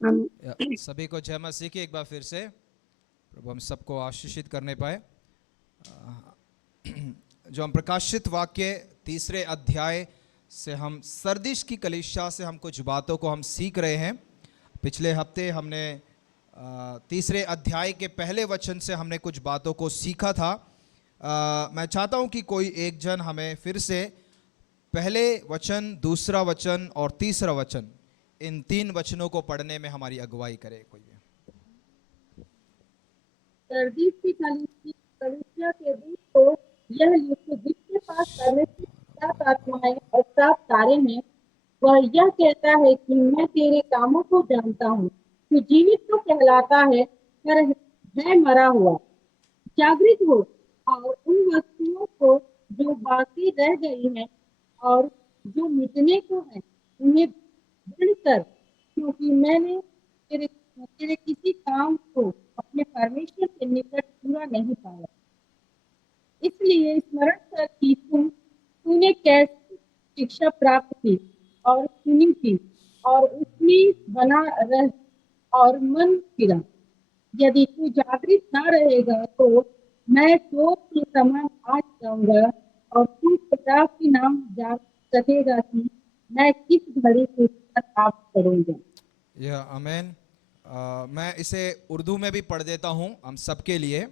हम सभी को जय मसीह की एक बार फिर से। प्रभु हम सबको आशीषित करने पाए। जो हम प्रकाशित वाक्य तीसरे अध्याय से हम सरदिश की कलीसिया से हम कुछ बातों को हम सीख रहे हैं। पिछले हफ्ते हमने तीसरे अध्याय के पहले वचन से हमने कुछ बातों को सीखा था। मैं चाहता हूं कि कोई एक जन हमें फिर से पहले वचन, दूसरा वचन और तीसरा वचन, इन तीन वचनों को पढ़ने में हमारी अगुवाई करे। कोई भी। सर्दी की कलीसिया के दूत को यह लिख, जिसके पास परमेश्वर की सात आत्माएं और सात तारे हैं, वह यह कहता है कि मैं तेरे कामों को जानता हूँ। तू जीवित तो कहलाता है, पर है मरा हुआ। जागृत हो और उन वस्तुओं को जो बाकी रह गई हैं और जो मिटने को है, उन्हें दृढ़ कर, क्योंकि मैंने तेरे किसी काम को अपने परमेश्वर के निकट पूरा नहीं पाया। इसलिए स्मरण कर कि तूने कैसी शिक्षा प्राप्त की और सुनी थी, और उसमें बना रह और मन फिरा। यदि तू जागृत न रहेगा तो मैं चोर के समान आ जाऊंगा, और तू कदापि नाम जान सकेगा कि मैं किस घड़ी तुझ पर आप करूंगा। यह अमेन। मैं इसे उर्दू में भी पढ़ देता हूं हम सबके लिए।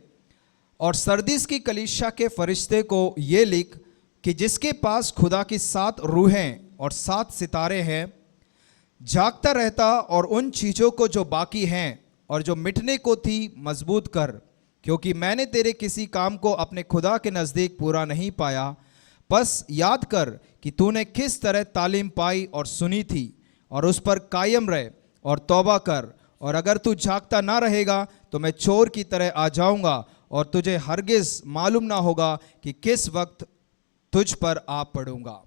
और सरदिस की कलीसिया के फरिश्ते को ये लिख कि जिसके पास खुदा की सात रूहें और सात सितारे हैं, जागता रहता और उन चीज़ों को जो बाकी हैं और जो मिटने को थी मजबूत कर, क्योंकि मैंने तेरे किसी काम को अपने खुदा के नज़दीक पूरा नहीं पाया। बस याद कर कि तूने किस तरह तालीम पाई और सुनी थी, और उस पर कायम रहे और तौबा कर। और अगर तू जागता ना रहेगा तो मैं चोर की तरह आ जाऊंगा और तुझे हरगिज मालूम ना होगा कि किस वक्त तुझ पर आ पड़ूंगा।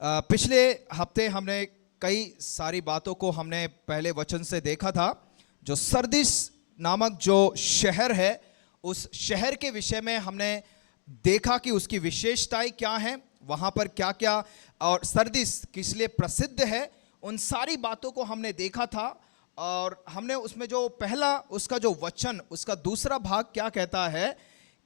पिछले हफ्ते हमने कई सारी बातों को हमने पहले वचन से देखा था। जो सरदिस नामक जो शहर है, उस शहर के विषय में हमने देखा कि उसकी विशेषताएं क्या हैं, वहाँ पर क्या क्या, और सरदिस किस लिए प्रसिद्ध है, उन सारी बातों को हमने देखा था। और हमने उसमें जो पहला उसका जो वचन, उसका दूसरा भाग क्या कहता है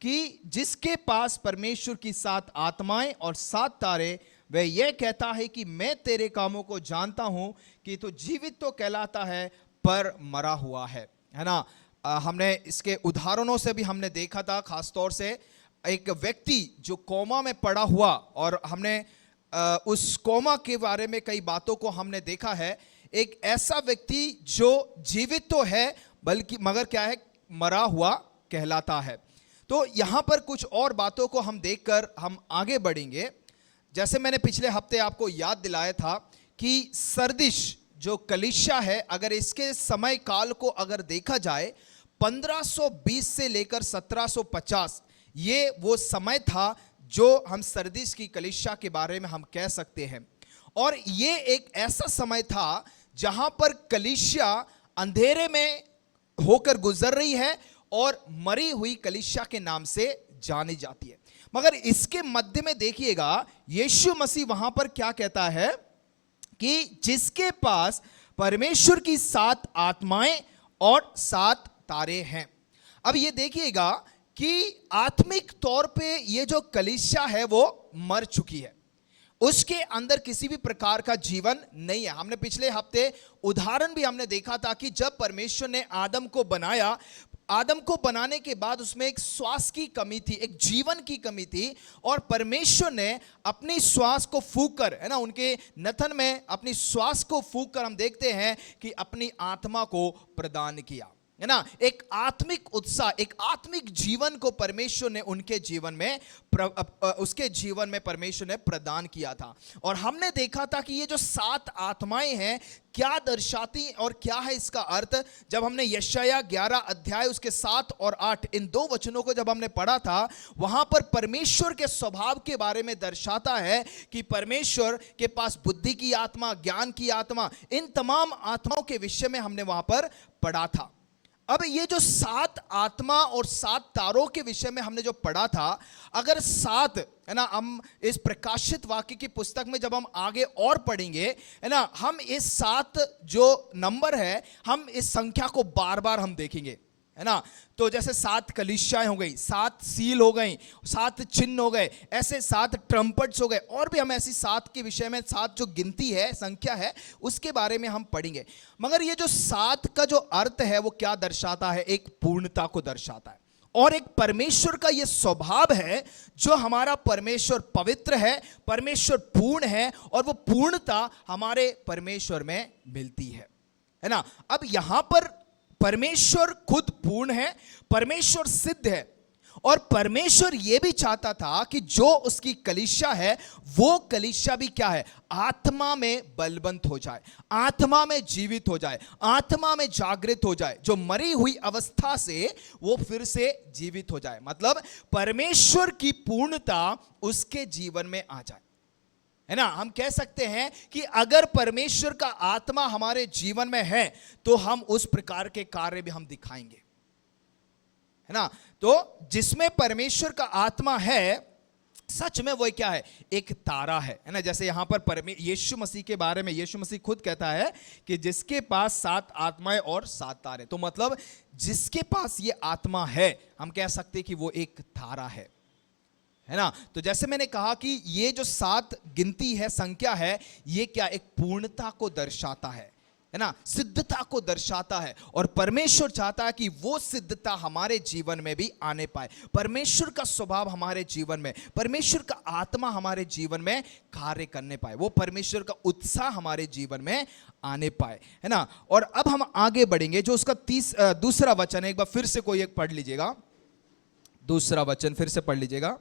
कि जिसके पास परमेश्वर की सात आत्माएं और सात तारे, वह यह कहता है कि मैं तेरे कामों को जानता हूं कि तू जीवित तो कहलाता है पर मरा हुआ है ना। हमने इसके उदाहरणों से भी हमने देखा था, खासतौर से एक व्यक्ति जो कोमा में पड़ा हुआ, और हमने उस कोमा के बारे में कई बातों को हमने देखा है। एक ऐसा व्यक्ति जो जीवित तो है बल्कि मगर क्या है, मरा हुआ कहलाता है। तो यहां पर कुछ और बातों को हम देखकर हम आगे बढ़ेंगे। जैसे मैंने पिछले हफ्ते आपको याद दिलाया था कि सरदिश जो कलीसिया है, अगर इसके समय काल को अगर देखा जाए, 1520 से लेकर 1750, ये वो समय था जो हम सरदिस की कलीसिया के बारे में हम कह सकते हैं। और ये एक ऐसा समय था जहां पर कलीसिया अंधेरे में होकर गुजर रही है और मरी हुई कलीसिया के नाम से जानी जाती है। मगर इसके मध्य में देखिएगा, यीशु मसीह वहां पर क्या कहता है कि जिसके पास परमेश्वर की सात आत्माएं और सात तारे हैं। अब ये देखिएगा कि आत्मिक तौर पे ये जो कलीसिया है वो मर चुकी है, उसके अंदर किसी भी प्रकार का जीवन नहीं है। हमने पिछले हफ्ते उदाहरण भी हमने देखा था कि जब परमेश्वर ने आदम को बनाया, आदम को बनाने के बाद उसमें एक श्वास की कमी थी, एक जीवन की कमी थी, और परमेश्वर ने अपनी श्वास को फूंक कर, है ना, उनके नथन में अपनी श्वास को फूंक कर हम देखते हैं कि अपनी आत्मा को प्रदान किया, है ना। एक आत्मिक उत्साह, एक आत्मिक जीवन को परमेश्वर ने उनके जीवन में उसके जीवन में परमेश्वर ने प्रदान किया था। और हमने देखा था कि ये जो सात आत्माएं हैं क्या दर्शाती और क्या है इसका अर्थ। जब हमने यशाया 11 अध्याय उसके 7 और 8 इन दो वचनों को जब हमने पढ़ा था, वहां पर परमेश्वर के स्वभाव के बारे में दर्शाता है कि परमेश्वर के पास बुद्धि की आत्मा, ज्ञान की आत्मा, इन तमाम आत्माओं के विषय में हमने वहां पर पढ़ा था। अब ये जो 7 आत्मा और 7 तारों के विषय में हमने जो पढ़ा था, अगर 7 है ना, हम इस प्रकाशित वाक्य की पुस्तक में जब हम आगे और पढ़ेंगे है ना, हम इस 7 जो नंबर है, हम इस संख्या को बार बार हम देखेंगे है ना। तो जैसे 7 कलीसियाएं हो गई, 7 सील हो गई, 7 चिन्ह हो गए, ऐसे 7 ट्रम्पट्स हो गए, और भी हम ऐसी 7 के विषय में 7 जो गिनती है, संख्या है, उसके बारे में हम पढ़ेंगे। मगर ये जो 7 का जो अर्थ है वो क्या दर्शाता है? एक पूर्णता को दर्शाता है, और एक परमेश्वर का ये स्वभाव है, जो हमारा परमेश्वर पवित्र है, परमेश्वर पूर्ण है, और वो पूर्णता हमारे परमेश्वर में मिलती है ना। अब यहां पर परमेश्वर खुद पूर्ण है, परमेश्वर सिद्ध है, और परमेश्वर यह भी चाहता था कि जो उसकी कलीसिया है, वो कलीसिया भी क्या है? आत्मा में बलवंत हो जाए, आत्मा में जीवित हो जाए, आत्मा में जागृत हो जाए, जो मरी हुई अवस्था से वो फिर से जीवित हो जाए। मतलब परमेश्वर की पूर्णता उसके जीवन में आ जाए, है ना। हम कह सकते हैं कि अगर परमेश्वर का आत्मा हमारे जीवन में है तो हम उस प्रकार के कार्य भी हम दिखाएंगे, है ना। तो जिसमें परमेश्वर का आत्मा है, सच में वो क्या है? एक तारा है ना। जैसे यहां पर यीशु मसीह के बारे में यीशु मसीह खुद कहता है कि जिसके पास 7 आत्माएं और 7 तारे, तो मतलब जिसके पास ये आत्मा है, हम कह सकते हैं कि वो एक तारा है ना। तो जैसे मैंने कहा कि ये जो 7 गिनती है, संख्या है, ये क्या? एक पूर्णता को दर्शाता है ना, सिद्धता को दर्शाता है, और परमेश्वर चाहता है कि वो सिद्धता हमारे जीवन में भी आने पाए, परमेश्वर का स्वभाव हमारे जीवन में, परमेश्वर का आत्मा हमारे जीवन में कार्य करने पाए, वो परमेश्वर का उत्साह हमारे जीवन में आने पाए, है ना। और अब हम आगे बढ़ेंगे, जो उसका दूसरा वचन है, एक बार फिर से कोई एक पढ़ लीजिएगा, दूसरा वचन फिर से पढ़ लीजिएगा।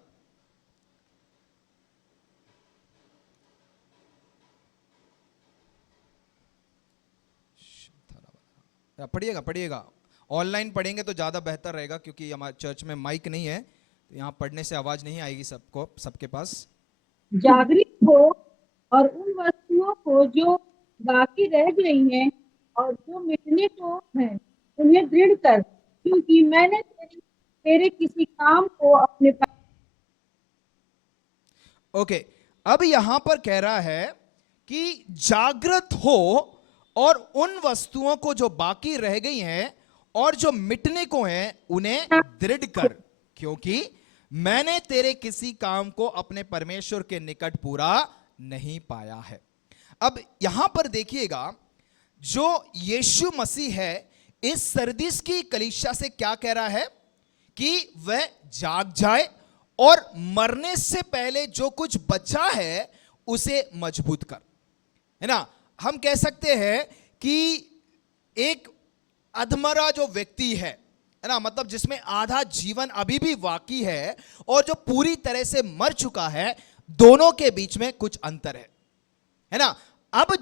पढ़िएगा, ऑनलाइन पढ़ेंगे तो ज़्यादा बेहतर रहेगा, क्योंकि हमारे चर्च में माइक नहीं है, तो यहाँ पढ़ने से आवाज़ नहीं आएगी सबके पास। जागृत हो और उन वस्तुओं को जो बाकी रह गई हैं और जो मिटने को हैं, उन्हें दृढ़ कर, क्योंकि मैंने तेरे किसी काम को अपने पास। ओके, अब यहां पर कह रहा है कि जागृत हो और उन वस्तुओं को जो बाकी रह गई हैं और जो मिटने को हैं, उन्हें दृढ़ कर, क्योंकि मैंने तेरे किसी काम को अपने परमेश्वर के निकट पूरा नहीं पाया है। अब यहां पर देखिएगा, जो यीशु मसीह है, इस सरदीस की कलीसिया से क्या कह रहा है? कि वह जाग जाए और मरने से पहले जो कुछ बचा है उसे मजबूत कर, है ना। हम कह सकते हैं कि एक अधमरा जो व्यक्ति है ना, मतलब जिसमें आधा जीवन अभी भी बाकी है, और जो पूरी तरह से मर चुका है, दोनों के बीच में कुछ अंतर है ना। अब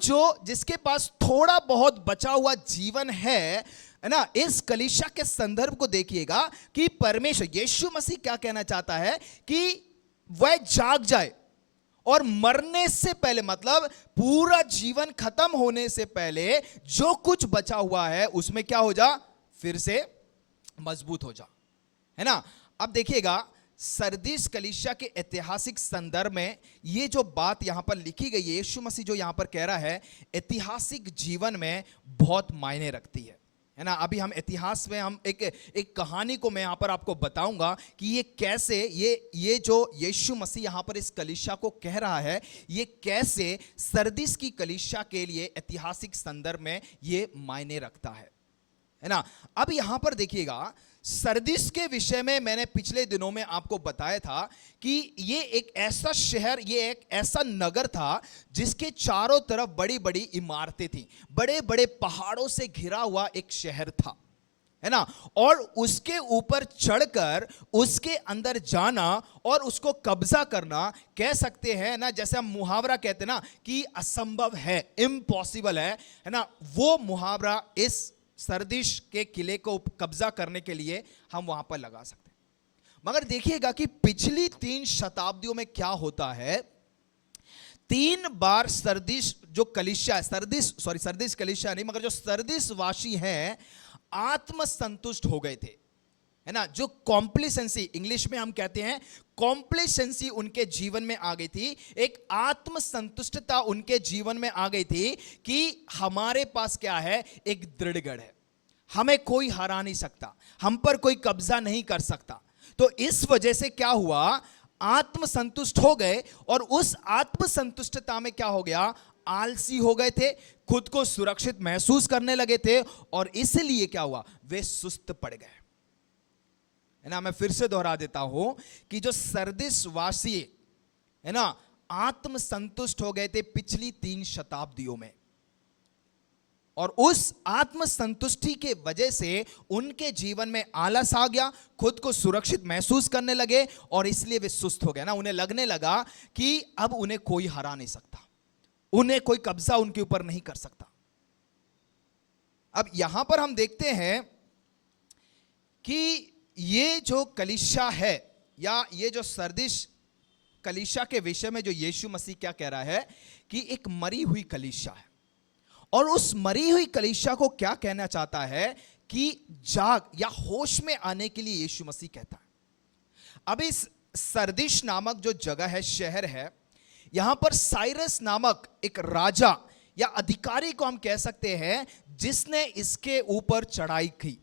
जिसके पास थोड़ा बहुत बचा हुआ जीवन है ना, इस कलीसिया के संदर्भ को देखिएगा कि परमेश्वर यीशु मसीह क्या कहना चाहता है कि वह जाग जाए और मरने से पहले, मतलब पूरा जीवन खत्म होने से पहले जो कुछ बचा हुआ है उसमें क्या हो जा? फिर से मजबूत हो जा, है ना। अब देखिएगा, सरदीस कलीसिया के ऐतिहासिक संदर्भ में ये जो बात यहां पर लिखी गई है, यीशु मसीह जो यहां पर कह रहा है, ऐतिहासिक जीवन में बहुत मायने रखती है ना। अभी हम इतिहास में हम एक कहानी को मैं यहां पर आपको बताऊंगा कि ये कैसे ये जो यीशु मसीह यहां पर इस कलीसिया को कह रहा है, ये कैसे सरदीस की कलीसिया के लिए ऐतिहासिक संदर्भ में ये मायने रखता है ना। अब यहां पर देखिएगा, सरदीस के विषय में मैंने पिछले दिनों में आपको बताया था कि ये एक ऐसा शहर, ये एक ऐसा नगर था जिसके चारों तरफ बड़ी बड़ी इमारतें थी, बड़े बड़े पहाड़ों से घिरा हुआ एक शहर था, है ना। और उसके ऊपर चढ़कर उसके अंदर जाना और उसको कब्जा करना, कह सकते हैं ना, जैसे हम मुहावरा कहते हैं ना कि असंभव है, इम्पॉसिबल है ना, वो मुहावरा इस सरदीस के किले को कब्जा करने के लिए हम वहां पर लगा सकते हैं। मगर देखिएगा कि पिछली 3 शताब्दियों में क्या होता है, 3 बार सरदीस जो कलीसिया है, सरदीस कलीसिया नहीं, मगर जो सरदीस वासी हैं, आत्मसंतुष्ट हो गए थे, है ना। जो कॉम्प्लिसेंसी, इंग्लिश में हम कहते हैं कॉम्प्लिसेंसी, उनके जीवन में आ गई थी। एक आत्मसंतुष्टता उनके जीवन में आ गई थी कि हमारे पास क्या है, एक दृढ़गढ़ है, हमें कोई हरा नहीं सकता, हम पर कोई कब्जा नहीं कर सकता। तो इस वजह से क्या हुआ, आत्मसंतुष्ट हो गए, और उस आत्मसंतुष्टता में क्या हो गया, आलसी हो गए थे, खुद को सुरक्षित महसूस करने लगे थे, और इसलिए क्या हुआ, वे सुस्त पड़ गए, है ना। मैं फिर से दोहरा देता हूं कि जो सरदिस वासी है ना, आत्मसंतुष्ट हो गए थे पिछली 3 शताब्दियों में, और उस आत्मसंतुष्टि के वजह से उनके जीवन में आलस आ गया, खुद को सुरक्षित महसूस करने लगे, और इसलिए वे सुस्त हो गए ना। उन्हें लगने लगा कि अब उन्हें कोई हरा नहीं सकता, उन्हें कोई कब्जा उनके ऊपर नहीं कर सकता। अब यहां पर हम देखते हैं कि ये जो कलीसिया है, या ये जो सरदिस कलीसिया के विषय में जो यीशु मसीह क्या कह रहा है कि एक मरी हुई कलीसिया है, और उस मरी हुई कलीसिया को क्या कहना चाहता है कि जाग या होश में आने के लिए यीशु मसीह कहता है। अब इस सरदिस नामक जो जगह है, शहर है, यहां पर साइरस नामक एक राजा या अधिकारी को हम कह सकते हैं, जिसने इसके ऊपर चढ़ाई की,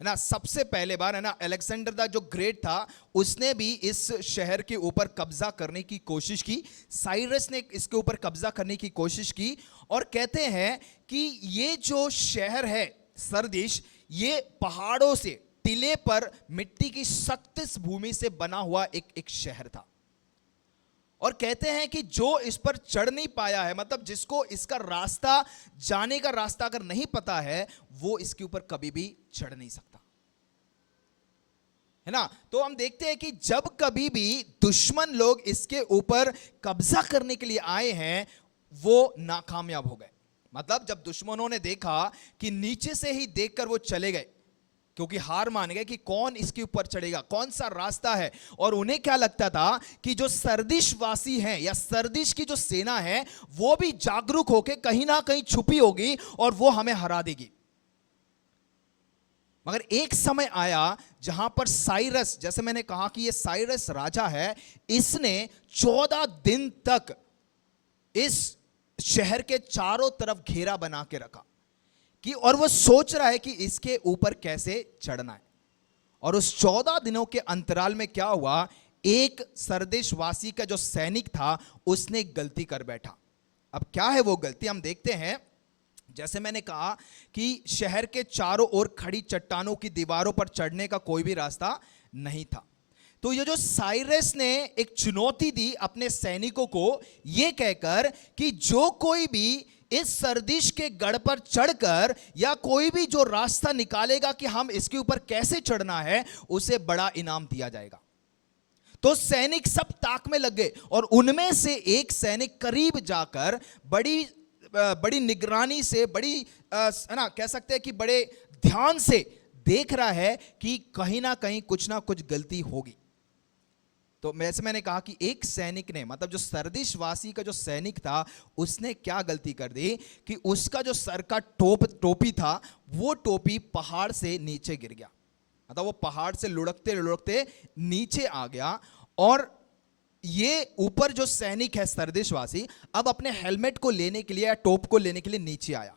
है ना। सबसे पहले बार, है ना, अलेक्जेंडर द जो ग्रेट था, उसने भी इस शहर के ऊपर कब्जा करने की कोशिश की, साइरस ने इसके ऊपर कब्जा करने की कोशिश की, और कहते हैं कि ये जो शहर है सरदिस, ये पहाड़ों से, टीले पर मिट्टी की सख्त भूमि से बना हुआ एक शहर था, और कहते हैं कि जो इस पर चढ़ नहीं पाया है, मतलब जिसको इसका रास्ता, जाने का रास्ता अगर नहीं पता है, वो इसके ऊपर कभी भी चढ़ नहीं सकता, है ना। तो हम देखते हैं कि जब कभी भी दुश्मन लोग इसके ऊपर कब्जा करने के लिए आए हैं, वो नाकामयाब हो गए। मतलब जब दुश्मनों ने देखा कि नीचे से ही देखकर वो चले गए, क्योंकि हार मान गए कि कौन इसके ऊपर चढ़ेगा, कौन सा रास्ता है, और उन्हें क्या लगता था कि जो सरदिस वासी हैं या सरदिस की जो सेना है, वो भी जागरूक होकर कहीं ना कहीं छुपी होगी और वो हमें हरा देगी। मगर एक समय आया जहां पर साइरस, जैसे मैंने कहा कि ये साइरस राजा है, इसने 14 दिन तक इस शहर के चारों तरफ घेरा बना के रखा कि, और वो सोच रहा है कि इसके ऊपर कैसे चढ़ना है। और उस 14 दिनों के अंतराल में क्या हुआ, एक सरदिस वासी का जो सैनिक था, उसने गलती कर बैठा। अब क्या है वो गलती, हम देखते हैं। जैसे मैंने कहा कि शहर के चारों ओर खड़ी चट्टानों की दीवारों पर चढ़ने का कोई भी रास्ता नहीं था। तो ये जो साइरस ने एक चुनौती दी अपने सैनिकों को, ये कहकर कि जो कोई भी इस सरदिस के गढ़ पर चढ़कर या कोई भी जो रास्ता निकालेगा कि हम इसके ऊपर कैसे चढ़ना है, उसे बड़ा इनाम दिया जाएगा। तो सैनिक सब ताक में लग गए, और उनमें से एक सैनिक करीब जाकर बड़ी निगरानी से, बड़ी है ना, कह सकते हैं कि बड़े ध्यान से देख रहा है कि कहीं ना कहीं कुछ ना कुछ गलती होगी। तो वैसे मैंने कहा कि एक सैनिक ने, मतलब जो सरदिस वासी का जो सैनिक था, उसने क्या गलती कर दी कि उसका जो सर का टोपी था, वो टोपी पहाड़ से नीचे गिर गया। मतलब वो पहाड़ से लुढ़कते लुढ़कते नीचे आ गया, और ये ऊपर जो सैनिक है सरदिस वासी, अब अपने हेलमेट को लेने के लिए या टोप को लेने के लिए नीचे आया।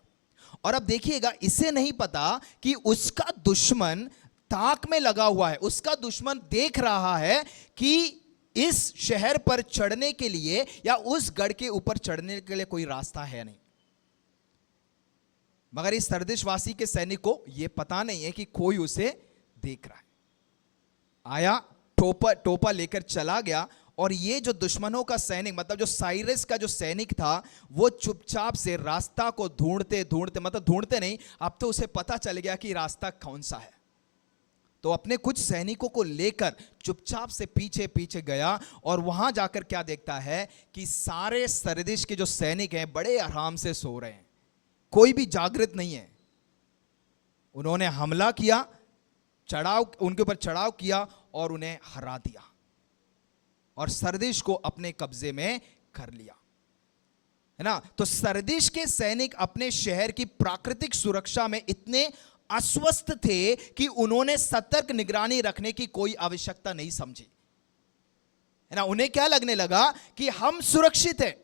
और अब देखिएगा, इसे नहीं पता कि उसका दुश्मन ताक में लगा हुआ है, उसका दुश्मन देख रहा है कि इस शहर पर चढ़ने के लिए या उस गढ़ के ऊपर चढ़ने के लिए कोई रास्ता है नहीं। मगर इस सरदिस वासी के सैनिक को यह पता नहीं है कि कोई उसे देख रहा है। आया, टोपा लेकर चला गया, और ये जो दुश्मनों का सैनिक, मतलब जो साइरस का जो सैनिक था, वो चुपचाप से रास्ता को ढूंढते ढूंढते, मतलब ढूंढते नहीं, अब तो उसे पता चल गया कि रास्ता कौन सा है। तो अपने कुछ सैनिकों को लेकर चुपचाप से पीछे पीछे गया, और वहां जाकर क्या देखता है कि सारे सरदिस के जो सैनिक हैं बड़े आराम से सो रहे हैं, कोई भी जागृत नहीं है। उन्होंने हमला किया, उनके ऊपर चढ़ाव किया और उन्हें हरा दिया, और सरदिस को अपने कब्जे में कर लिया, है ना। तो सरदिस के सैनिक अपने शहर की प्राकृतिक सुरक्षा में इतने अस्वस्थ थे कि उन्होंने सतर्क निगरानी रखने की कोई आवश्यकता नहीं समझी, है ना। उन्हें क्या लगने लगा कि हम सुरक्षित हैं,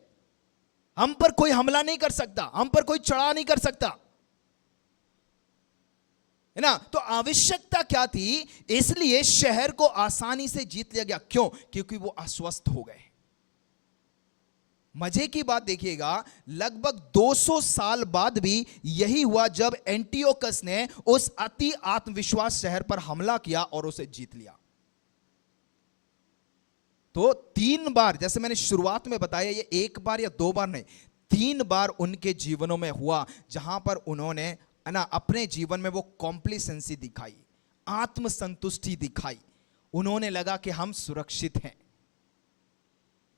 हम पर कोई हमला नहीं कर सकता, हम पर कोई चढ़ा नहीं कर सकता, है ना। तो आवश्यकता क्या थी, इसलिए शहर को आसानी से जीत लिया गया। क्यों? क्योंकि वो अस्वस्थ हो गए। मजे की बात देखिएगा, लगभग 200 साल बाद भी यही हुआ जब एंटियोकस ने उस अति आत्मविश्वास शहर पर हमला किया और उसे जीत लिया। तो 3 बार, जैसे मैंने शुरुआत में बताया, ये 1 बार या 2 बार नहीं, 3 बार उनके जीवनों में हुआ जहां पर उन्होंने, है ना, अपने जीवन में वो कॉम्प्लिसेंसी दिखाई, आत्मसंतुष्टि दिखाई। उन्होंने लगा कि हम सुरक्षित हैं।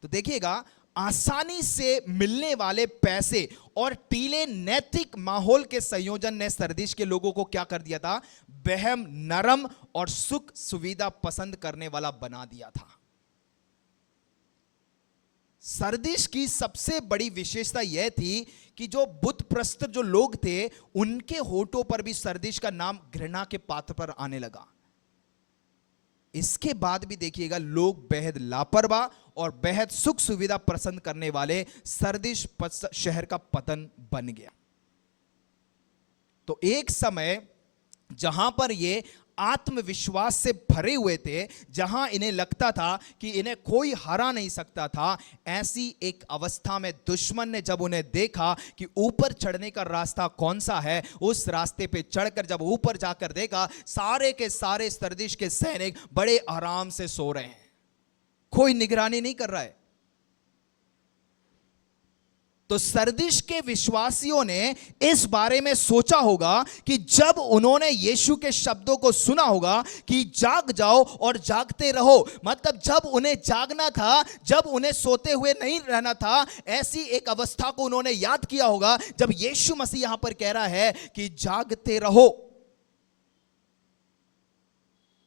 तो देखिएगा, आसानी से मिलने वाले पैसे और टीले नैतिक माहौल के संयोजन ने सरदेश के लोगों को क्या कर दिया था, बहम, नरम और सुख सुविधा पसंद करने वाला बना दिया था। सरदेश की सबसे बड़ी विशेषता यह थी कि जो बुत प्रस्त जो लोग थे, उनके होठों पर भी सरदेश का नाम घृणा के पात्र पर आने लगा। इसके बाद भी देखिएगा, लोग बेहद लापरवाह और बेहद सुख सुविधा पसंद करने वाले सरदेश शहर का पतन बन गया। तो एक समय जहां पर ये आत्मविश्वास से भरे हुए थे, जहां इन्हें लगता था कि इन्हें कोई हरा नहीं सकता था, ऐसी एक अवस्था में दुश्मन ने जब उन्हें देखा कि ऊपर चढ़ने का रास्ता कौन सा है, उस रास्ते पे चढ़कर जब ऊपर जाकर देखा, सारे के सारे सरदेश के सैनिक बड़े आराम से सो रहे हैं, कोई निगरानी नहीं कर रहा है। तो सरदेश के विश्वासियों ने इस बारे में सोचा होगा कि जब उन्होंने यीशु के शब्दों को सुना होगा कि जाग जाओ और जागते रहो, मतलब जब उन्हें जागना था, जब उन्हें सोते हुए नहीं रहना था, ऐसी एक अवस्था को उन्होंने याद किया होगा जब यीशु मसीह यहां पर कह रहा है कि जागते रहो,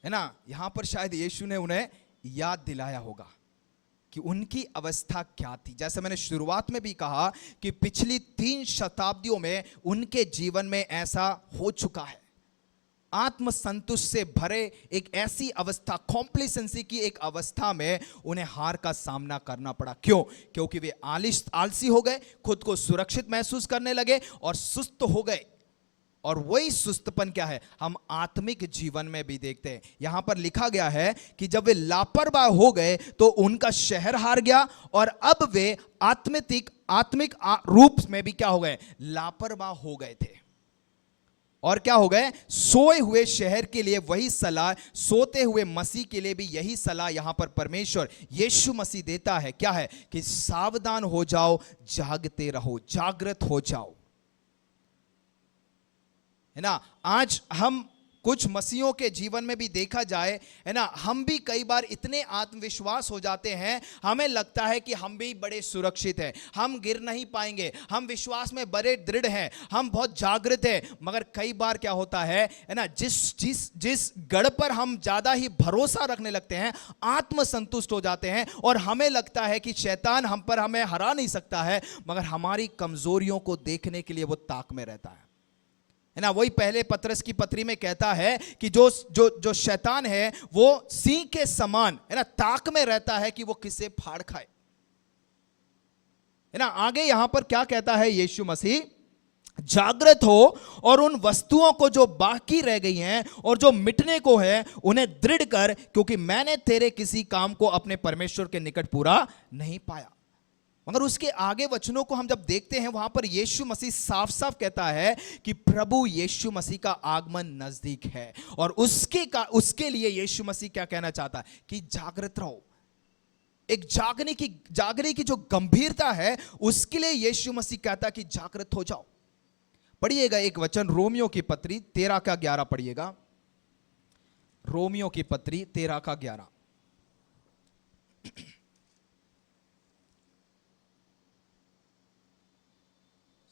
है ना। यहां पर शायद यीशु ने उन्हें याद दिलाया होगा कि उनकी अवस्था क्या थी। जैसे मैंने शुरुआत में भी कहा कि पिछली 3 शताब्दियों में उनके जीवन में ऐसा हो चुका है, आत्मसंतुष्ट से भरे एक ऐसी अवस्था, कॉम्प्लिसेंसी की एक अवस्था में उन्हें हार का सामना करना पड़ा। क्यों? क्योंकि वे आलसी हो गए, खुद को सुरक्षित महसूस करने लगे और सुस्त हो गए। और वही सुस्तपन क्या है, हम आत्मिक जीवन में भी देखते हैं। यहां पर लिखा गया है कि जब वे लापरवाह हो गए तो उनका शहर हार गया, और अब वे आत्मिक रूप में भी क्या हो गए, लापरवाह हो गए थे। और क्या हो गए, सोए हुए शहर के लिए वही सलाह, सोते हुए मसीह के लिए भी यही सलाह यहां पर परमेश्वर यीशु मसीह देता है। क्या है कि सावधान हो जाओ, जागते रहो, जागृत हो जाओ, है ना। आज हम कुछ मसीहों के जीवन में भी देखा जाए, है ना, हम भी कई बार इतने आत्मविश्वास हो जाते हैं, हमें लगता है कि हम भी बड़े सुरक्षित हैं, हम गिर नहीं पाएंगे, हम विश्वास में बड़े दृढ़ हैं, हम बहुत जागृत हैं। मगर कई बार क्या होता है ना, जिस गढ़ पर हम ज्यादा ही भरोसा रखने लगते हैं, आत्मसंतुष्ट हो जाते हैं और हमें लगता है कि शैतान हमें हरा नहीं सकता है, मगर हमारी कमजोरियों को देखने के लिए वो ताक में रहता है ना। वही पहले पतरस की पत्री में कहता है कि जो जो जो शैतान है वो सिंह के समान, है ना, ताक में रहता है कि वो किसे फाड़ खाए, है ना। आगे यहां पर क्या कहता है यीशु मसीह, जागृत हो और उन वस्तुओं को जो बाकी रह गई हैं और जो मिटने को है उन्हें दृढ़ कर, क्योंकि मैंने तेरे किसी काम को अपने परमेश्वर के निकट पूरा नहीं पाया। मगर उसके आगे वचनों को हम जब देखते हैं, वहां पर यीशु मसीह साफ साफ कहता है कि प्रभु यीशु मसीह का आगमन नजदीक है, और उसके लिए यीशु मसीह क्या कहना चाहता है कि जागृत रहो। एक जागने की जो गंभीरता है, उसके लिए यीशु मसीह कहता है कि जागृत हो जाओ। पढ़िएगा एक वचन, रोमियो की पत्री 13 का 11 पढ़िएगा। रोमियो की पत्री 13 का 11।